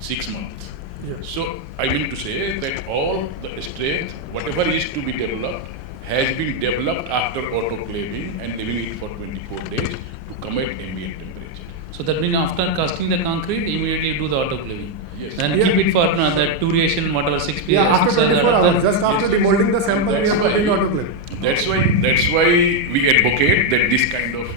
6 months. Yes. So I mean to say that all the strength, whatever is to be developed, has been developed after autoclaving and leaving it for 24 days to come at ambient temperature. So that means after casting the concrete, immediately do the autoclaving. Yes. Then keep it for that duration, whatever 6 periods. Yeah, after 24 hours, just after Yes. demolding the sample, we That's have why- put in autoclave. That's why we advocate that this kind of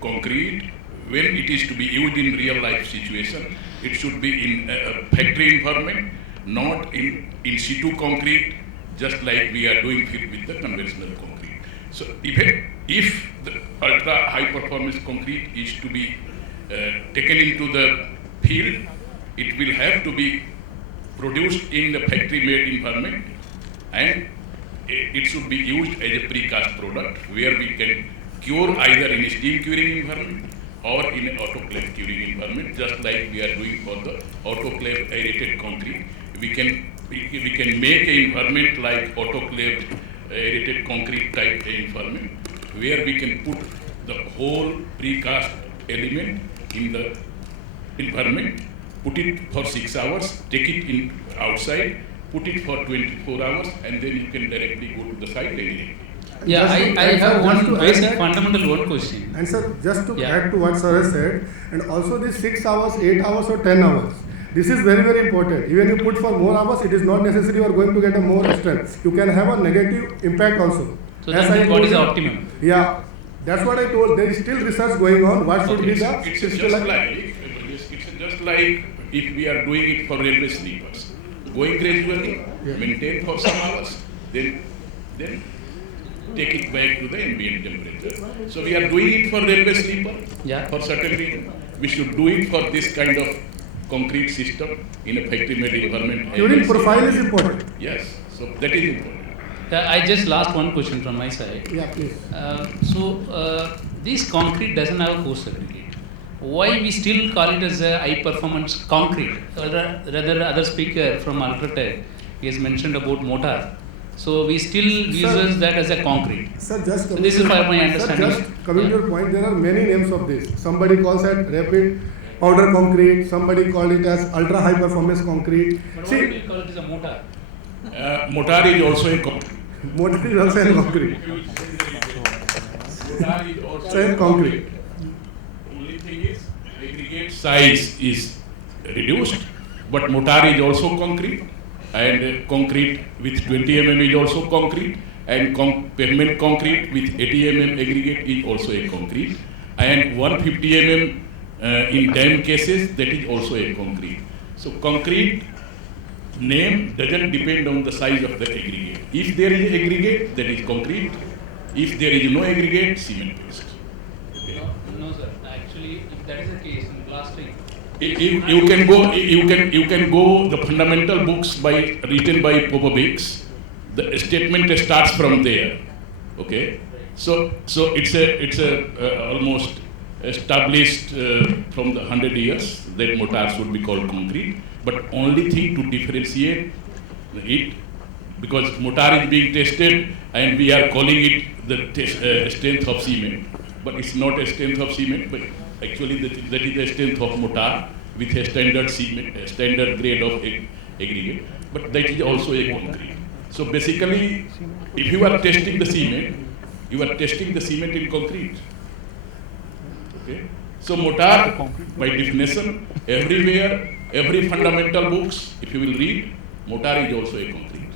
concrete, when it is to be used in real life situation, it should be in a factory environment, not in situ concrete, just like we are doing it with the conventional concrete. So even if the ultra high performance concrete is to be taken into the field, it will have to be produced in the factory made environment, and it should be used as a precast product where we can cure either in a steam curing environment or in an autoclave curing environment, just like we are doing for the autoclave aerated concrete. We can make an environment like autoclave aerated concrete type environment where we can put the whole precast element in the environment, put it for 6 hours, take it in outside, put it for 24 hours, and then you can directly go to the site anyway. Yeah, I have one basic fundamental one question. And sir, just to Yeah. add to what sir has said, and also this 6 hours, 8 hours or 10 hours, this is very, very important. Even you put for more hours, it is not necessary you are going to get a more strength. You can have a negative impact also. So As that I means what told is the you- optimum? Yeah, that's what I told. There is still research going on. What should be the It's just like if we are doing it for railway sleepers, going gradually, Yeah. maintain for some hours, then take it back to the ambient temperature. So we are doing it for railway sleeper, Yeah. for certain reason. We should do it for this kind of concrete system in a factory made environment. curing profile is important. Yes, so that is important. I just last one question from my side. Yeah, please. This concrete doesn't have a coarse aggregate. Why we still call it as a high performance concrete? Rather, other speaker from Ultratech, he has mentioned about mortar. So we still uses that as a concrete. Sir, just So this is for my Sir, understanding. just coming to Yeah. your point, there are many names of this. Somebody calls it rapid powder concrete. Somebody call it as ultra high performance concrete. But See, why do you call it as a mortar? Mortar is also a concrete. mortar is also in concrete. Mortar is also Same concrete. Only thing is aggregate size is reduced, but mortar is also concrete, and concrete with 20 mm is also concrete, and pavement concrete with 80 mm aggregate is also a concrete, and 150 mm in dam cases that is also a concrete. So concrete name doesn't depend on the size of the aggregate. If there is aggregate, that is concrete. If there is no aggregate, cement paste. Okay. No, sir. Actually, if that is the case in plastering, You can go the fundamental books written by Popovics. The statement starts from there. Okay, so it's a almost established from the 100 years that mortar should be called concrete. But only thing to differentiate it, because mortar is being tested and we are calling it the strength of cement, but it's not a strength of cement, but actually that is the strength of mortar with a standard cement, a standard grade of aggregate, but that is also a concrete. So basically, if you are testing the cement, you are testing the cement in concrete. Okay. So mortar, by definition, everywhere, every fundamental books, if you will read, mortar is also a concrete.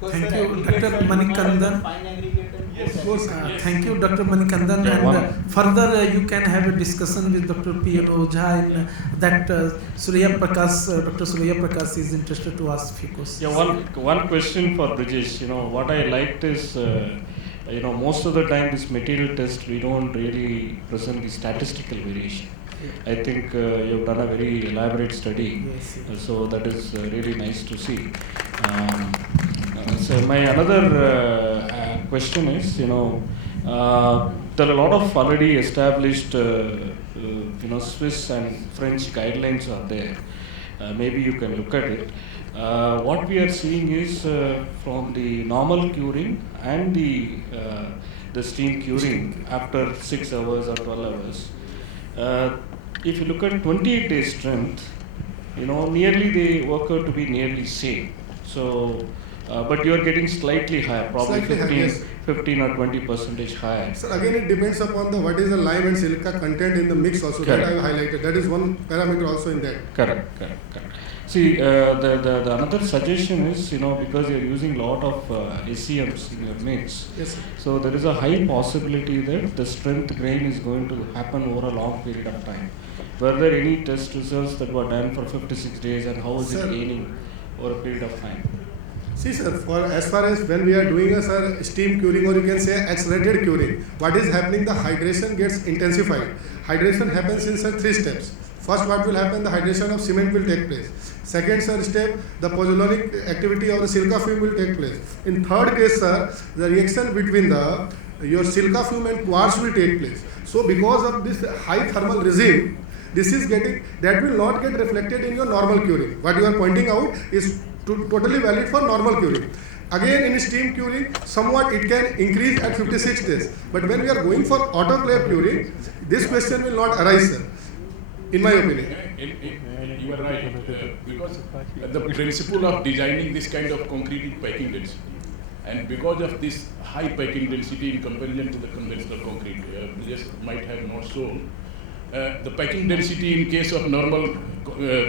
Thank you, Dr. Manikandan. Of course, thank you, Dr. Manikandan. And further, you can have a discussion with Dr. P. N. Ojha in that Surya Prakash, Dr. Surya Prakash is interested to ask few questions. Yeah, one question for Brijesh. What I liked is, most of the time this material test, we don't really present the statistical variation. I think you've done a very elaborate study, Yes, so that is really nice to see. So my another question is, There are a lot of already established, Swiss and French guidelines are there. Maybe you can look at it. What we are seeing is from the normal curing and the steam curing after 6 hours or 12 hours. If you look at 28 days strength, nearly they work out to be nearly same. So, but you are getting slightly higher, probably Slightly 15 or 20% higher. So again, it depends upon what is the lime and silica content in the mix also. Correct. That I have highlighted. That is one parameter also in that. Correct. See, the another suggestion is, because you're using a lot of SEMs in your mix, Yes, sir. so there is a high possibility that the strength gain is going to happen over a long period of time. Were there any test results that were done for 56 days and how is it Sir. gaining over a period of time? See, sir, as far as when we are doing a steam curing, or you can say accelerated curing, what is happening, the hydration gets intensified. Hydration happens in 3 steps. First, what will happen, the hydration of cement will take place. Second, sir, step, the pozzolanic activity of the silica fume will take place. In third case, sir, the reaction between your silica fume and quartz will take place. So because of this high thermal regime, that will not get reflected in your normal curing. What you are pointing out is totally valid for normal curing. Again, in steam curing, somewhat it can increase at 56 days. But when we are going for autoclave curing, this question will not arise, sir, in my opinion. You are right, because the principle of designing this kind of concrete is packing density. And because of this high packing density in comparison to the conventional concrete, just might have not shown, the packing density in case of normal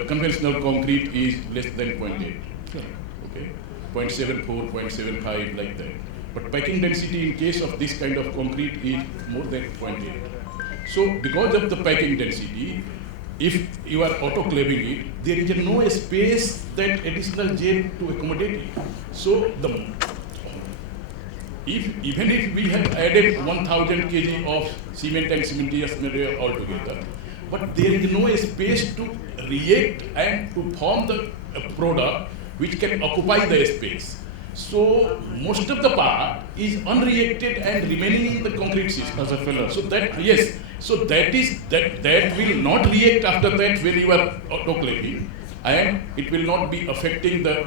conventional concrete is less than 0.8. Okay, 0.74, 0.75, like that. But packing density in case of this kind of concrete is more than 0.8. So because of the packing density, if you are autoclaving it, there is no space that additional gel to accommodate it. So even if we have added 1000 kg of cement and cementitious material altogether, but there is no space to react and to form the product which can occupy the space. So most of the part is unreacted and remaining in the concrete system as a filler. So that, yes, so that will not react after that when you are autoclaving, and it will not be affecting the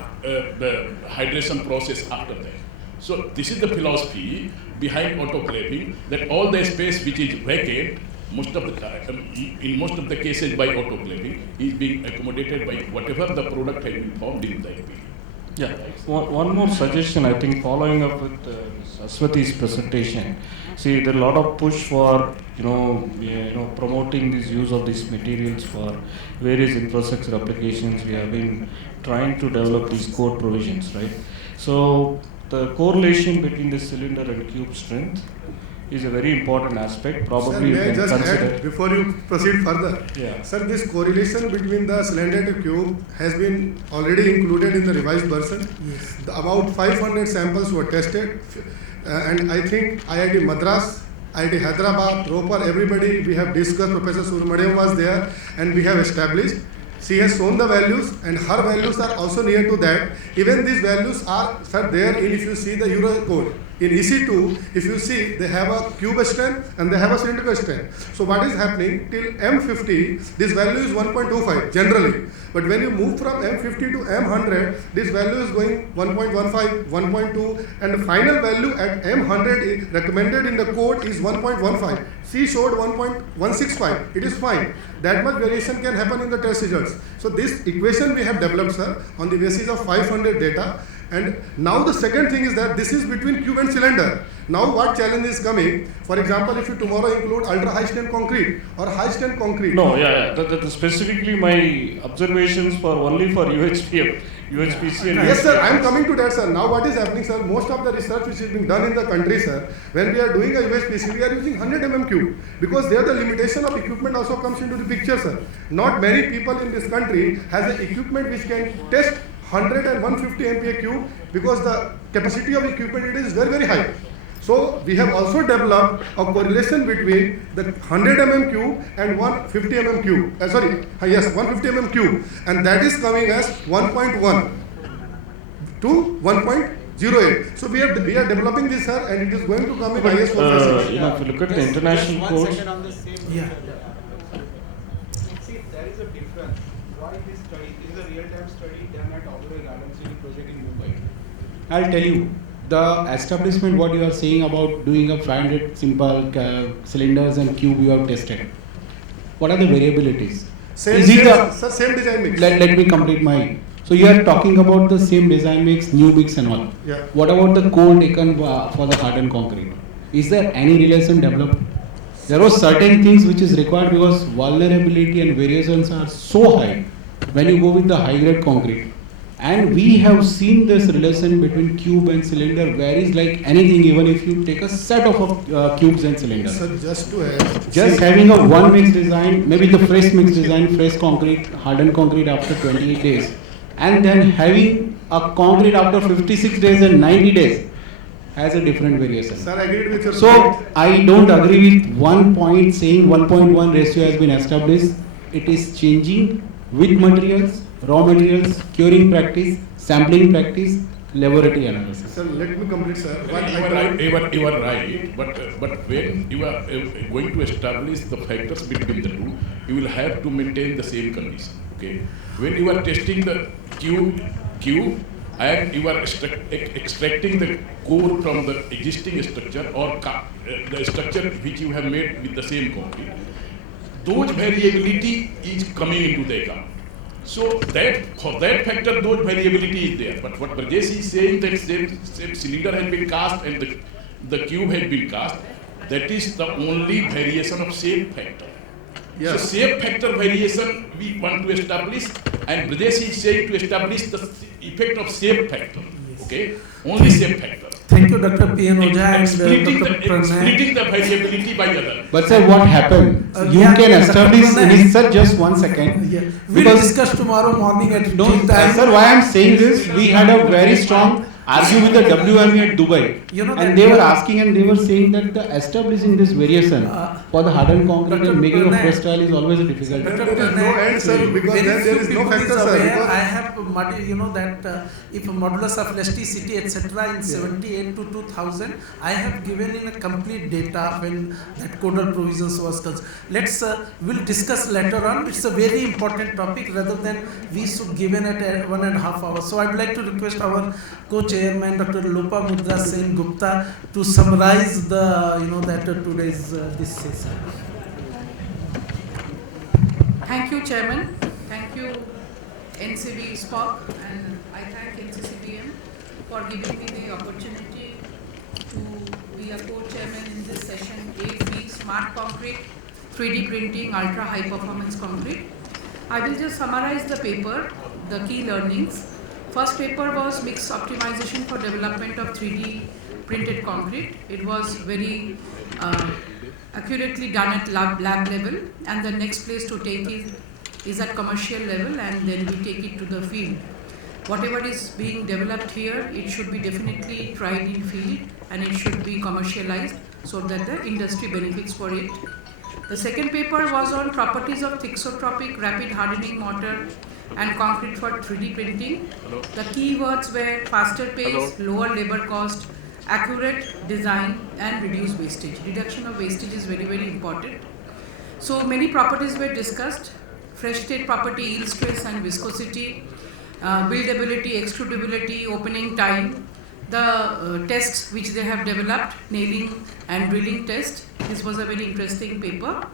hydration process after that. So this is the philosophy behind autoclaving, that all the space which is vacant, most of the time, in most of the cases by autoclaving, is being accommodated by whatever the product has been formed in that period. Yeah, one more suggestion, I think, following up with Aswati's presentation. See, there are a lot of push for promoting this use of these materials for various infrastructure applications. We have been trying to develop these code provisions, right? So the correlation between the cylinder and cube strength is a very important aspect. Probably Sir, may I just consider add before you proceed further? Yeah. Sir, this correlation between the cylinder to cube has been already included in the revised version. Yes. About 500 samples were tested, and I think IIT Madras, IIT Hyderabad, Roper, everybody we have discussed. Professor Surmadhyam was there, and we have established. She has shown the values, and her values are also near to that. Even these values are there in, if you see the Euro code. In EC2, if you see, they have a cube strength and they have a cylindrical strength. So what is happening, till M50, this value is 1.25 generally. But when you move from M50 to M100, this value is going 1.15, 1.2, and the final value at M100 recommended in the code is 1.15. C showed 1.165. It is fine. That much variation can happen in the test results. So this equation we have developed, sir, on the basis of 500 data. And now the second thing is that this is between cube and cylinder. Now what challenge is coming? For example, if you tomorrow include ultra high strength concrete or high strength concrete. No, that specifically my observations for only for UHPC and yes, sir, I am coming to that, sir. Now what is happening, sir? Most of the research which is being done in the country, sir, when we are doing a UHPC, we are using 100 mm cube, because there the limitation of equipment also comes into the picture, sir. Not many people in this country has the equipment which can test 100 and 150 MPa cube, because the capacity of equipment it is very, very high. So we have also developed a correlation between the 100 mm cube and 150 mm cube. 150 mm cube, and that is coming as 1.1 to 08. So we are developing this, sir, and it is going to come in IS 456. If you look at the international codes. Yeah. See, there is a difference. Why this study is a real-time study done at Oberoi Garden City project in Mumbai. I'll tell you, the establishment what you are saying about doing a 500 simple cylinders and cube you have tested. What are the variabilities? Same design mix. Let me complete my. So you are talking about the same design mix, new mix and all. Yeah. What about the core taken for the hardened concrete? Is there any relation developed? There were certain things which is required because vulnerability and variations are so high when you go with the high grade concrete. And we have seen this relation between cube and cylinder varies like anything, even if you take a set of cubes and cylinders. Sir, just to add. Just having a one mix design, maybe the fresh mix design, fresh concrete, hardened concrete after 28 days, and then having a concrete after 56 days and 90 days has a different variation. Sir, I agreed with your So point. I don't agree with one point saying 1.1 ratio has been established. It is changing with materials, raw materials, curing practice, sampling practice, laboratory analysis. Sir, let me complete, sir. You are right, but when you are going to establish the factors between the two, you will have to maintain the same condition. Okay, when you are testing the cube and you are extracting the core from the existing structure or the structure which you have made with the same concrete, those variability is coming into the account. So that for that factor, those variability is there. But what Brajesh is saying that same cylinder has been cast and the cube has been cast, that is the only variation of shape factor. Yes. So shape factor variation we want to establish, and Brajesh is saying to establish the effect of shape factor. Okay, only shape factor. Thank you, Dr. P. N. Ojha and Dr. Splitting the variability by other. But sir, what happened? You can establish this, sir, just 1 second. Yeah. We'll discuss tomorrow morning at No, time. sir, why I am saying this, we had a very strong argue with the WME at Dubai. You know And they were asking and they were saying that the establishing this variation for the hardened concrete and making a fresh tile is always a difficult. There is no end, sir, because there is no factor, sir. I have, you know, that if a modulus of elasticity, etc. in 78 to 2000, I have given in a complete data when that codal provisions was concerned. We'll discuss later on. It's a very important topic rather than we should given it 1.5 hours. So I'd like to request our co-chairman, Dr. Lopamudra Sengupta, to summarize the, today's this session. Thank you, Chairman. Thank you, NCB SPOC, and I thank NCCBM for giving me the opportunity to be a co-chairman in this session, AFE Smart Concrete, 3D Printing, Ultra High Performance Concrete. I will just summarize the paper, the key learnings. First paper was mix optimization for development of 3D printed concrete. It was very accurately done at lab level, and the next place to take it is at commercial level, and then we take it to the field. Whatever is being developed here, it should be definitely tried in field and it should be commercialized so that the industry benefits for it. The second paper was on properties of thixotropic rapid hardening mortar and concrete for 3D printing. The key words were faster pace, lower labor cost, accurate design and reduce wastage. Reduction of wastage is very, very important. So many properties were discussed: fresh state property, yield stress and viscosity, buildability, extrudability, opening time, the tests which they have developed, nailing and drilling test. This was a very interesting paper.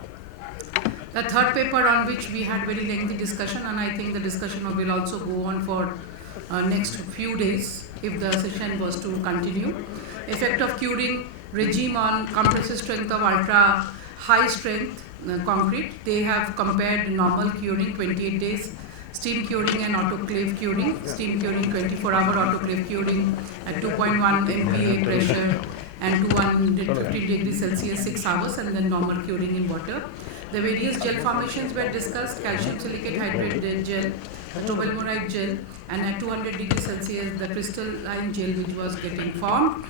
The third paper on which we had very lengthy discussion, and I think the discussion will also go on for next few days if the session was to continue. Effect of curing regime on compressive strength of ultra high strength concrete. They have compared normal curing 28 days, steam curing and autoclave curing. Steam curing 24-hour, autoclave curing at 2.1 MPa pressure and 215 degrees Celsius 6 hours, and then normal curing in water. The various gel formations were discussed: calcium silicate hydrate gel, tobelmorite gel, and at 200 degrees Celsius the crystalline gel which was getting formed.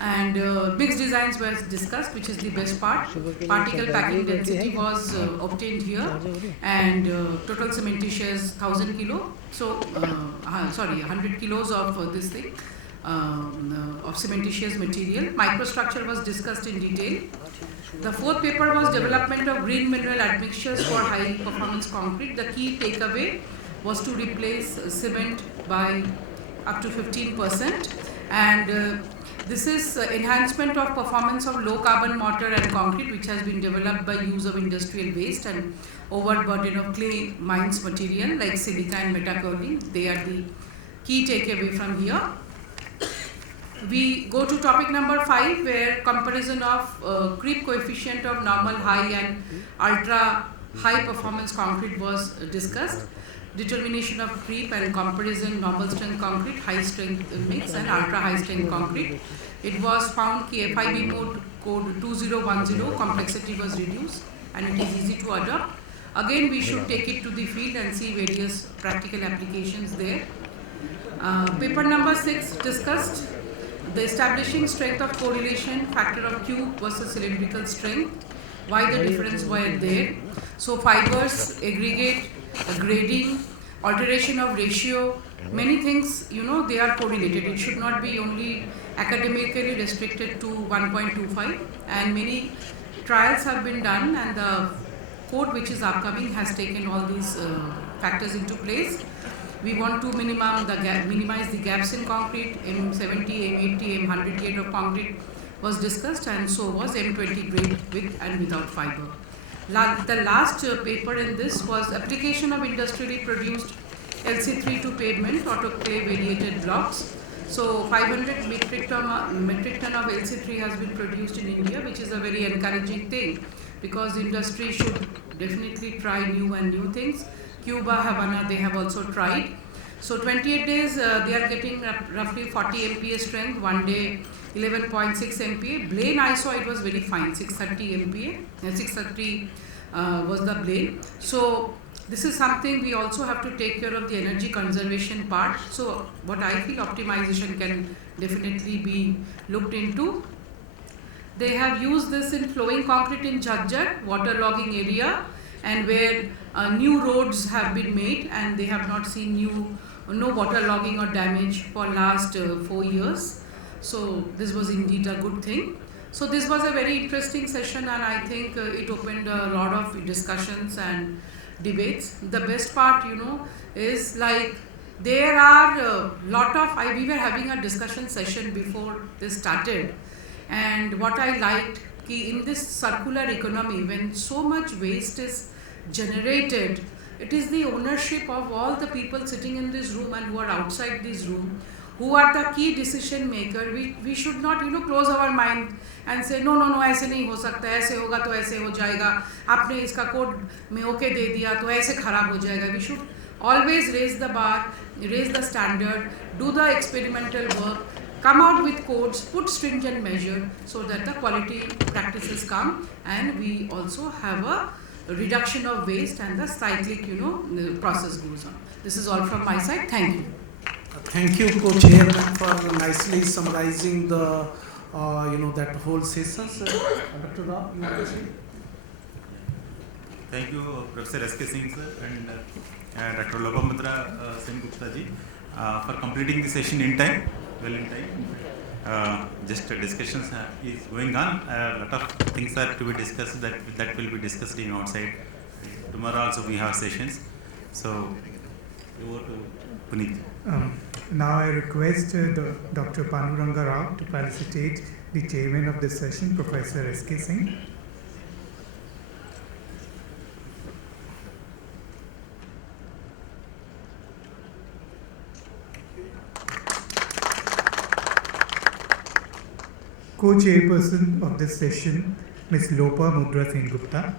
And mixed designs were discussed, which is the best part. Particle packing density was obtained here, and total cementitious 1000 kilo. So, 100 kilos of this thing. of cementitious material. Microstructure was discussed in detail. The fourth paper was development of green mineral admixtures for high performance concrete. The key takeaway was to replace cement by up to 15%, and this is enhancement of performance of low carbon mortar and concrete, which has been developed by use of industrial waste and overburden of clay mines material like silica and metakaolin. They are the key takeaway from here. We go to topic number 5, where comparison of creep coefficient of normal high and ultra high performance concrete was discussed. Determination of creep and comparison normal strength concrete, high strength mix and ultra high strength concrete. It was found FIB mode code 2010, complexity was reduced and it is easy to adopt. Again, we should take it to the field and see various practical applications there. Paper number 6 discussed the establishing strength of correlation factor of cube versus cylindrical strength, why the difference were there. So fibers, aggregate, grading, alteration of ratio, many things, they are correlated. It should not be only academically restricted to 1.25, and many trials have been done, and the code which is upcoming has taken all these factors into place. We want to minimize the gaps in concrete. M70, M80, M100 grade of concrete was discussed, and so was M20 grade with and without fiber. The last paper in this was application of industrially produced LC3 to pavement autoclave variated blocks. So 500 metric ton of LC3 has been produced in India, which is a very encouraging thing, because industry should definitely try new things. Cuba, Havana, they have also tried. So 28 days, they are getting roughly 40 MPa strength, 1 day 11.6 MPa. Blane I saw it was very fine, 630 MPa, 630 was the blane. So this is something we also have to take care of the energy conservation part. So what I feel optimization can definitely be looked into. They have used this in flowing concrete in Jhajjar, waterlogging area, and where new roads have been made and they have not seen no waterlogging or damage for last 4 years. So this was indeed a good thing. So this was a very interesting session, and I think it opened a lot of discussions and debates. The best part, is like there are a lot of, we were having a discussion session before this started, and what I liked, in this circular economy, when so much waste is generated, it is the ownership of all the people sitting in this room and who are outside this room, who are the key decision maker. We should not close our mind and say no ऐसे नहीं हो सकता, ऐसे होगा तो ऐसे हो जाएगा, आपने इसका कोड में ओके दे दिया तो ऐसे खराब हो जाएगा. We should always raise the bar, raise the standard, do the experimental work, come out with codes, put stringent measure so that the quality practices come, and we also have a reduction of waste and the cyclic process goes on. This is all from my side. Thank you. Thank you, co-chair, for nicely summarizing the that whole session. Dr. Rao, you want to say? Thank you, Professor S.K. Singh sir and Dr. Lopamudra Sengupta ji for completing the session in time, well in time. Just discussions is going on. A lot of things are to be discussed that will be discussed in outside. Tomorrow also we have sessions. So over to Puneet. Now I request Dr. Panduranga Rao to felicitate the chairman of this session, Professor S.K. Singh. Co-chairperson of this session, Ms. Lopamudra Sengupta.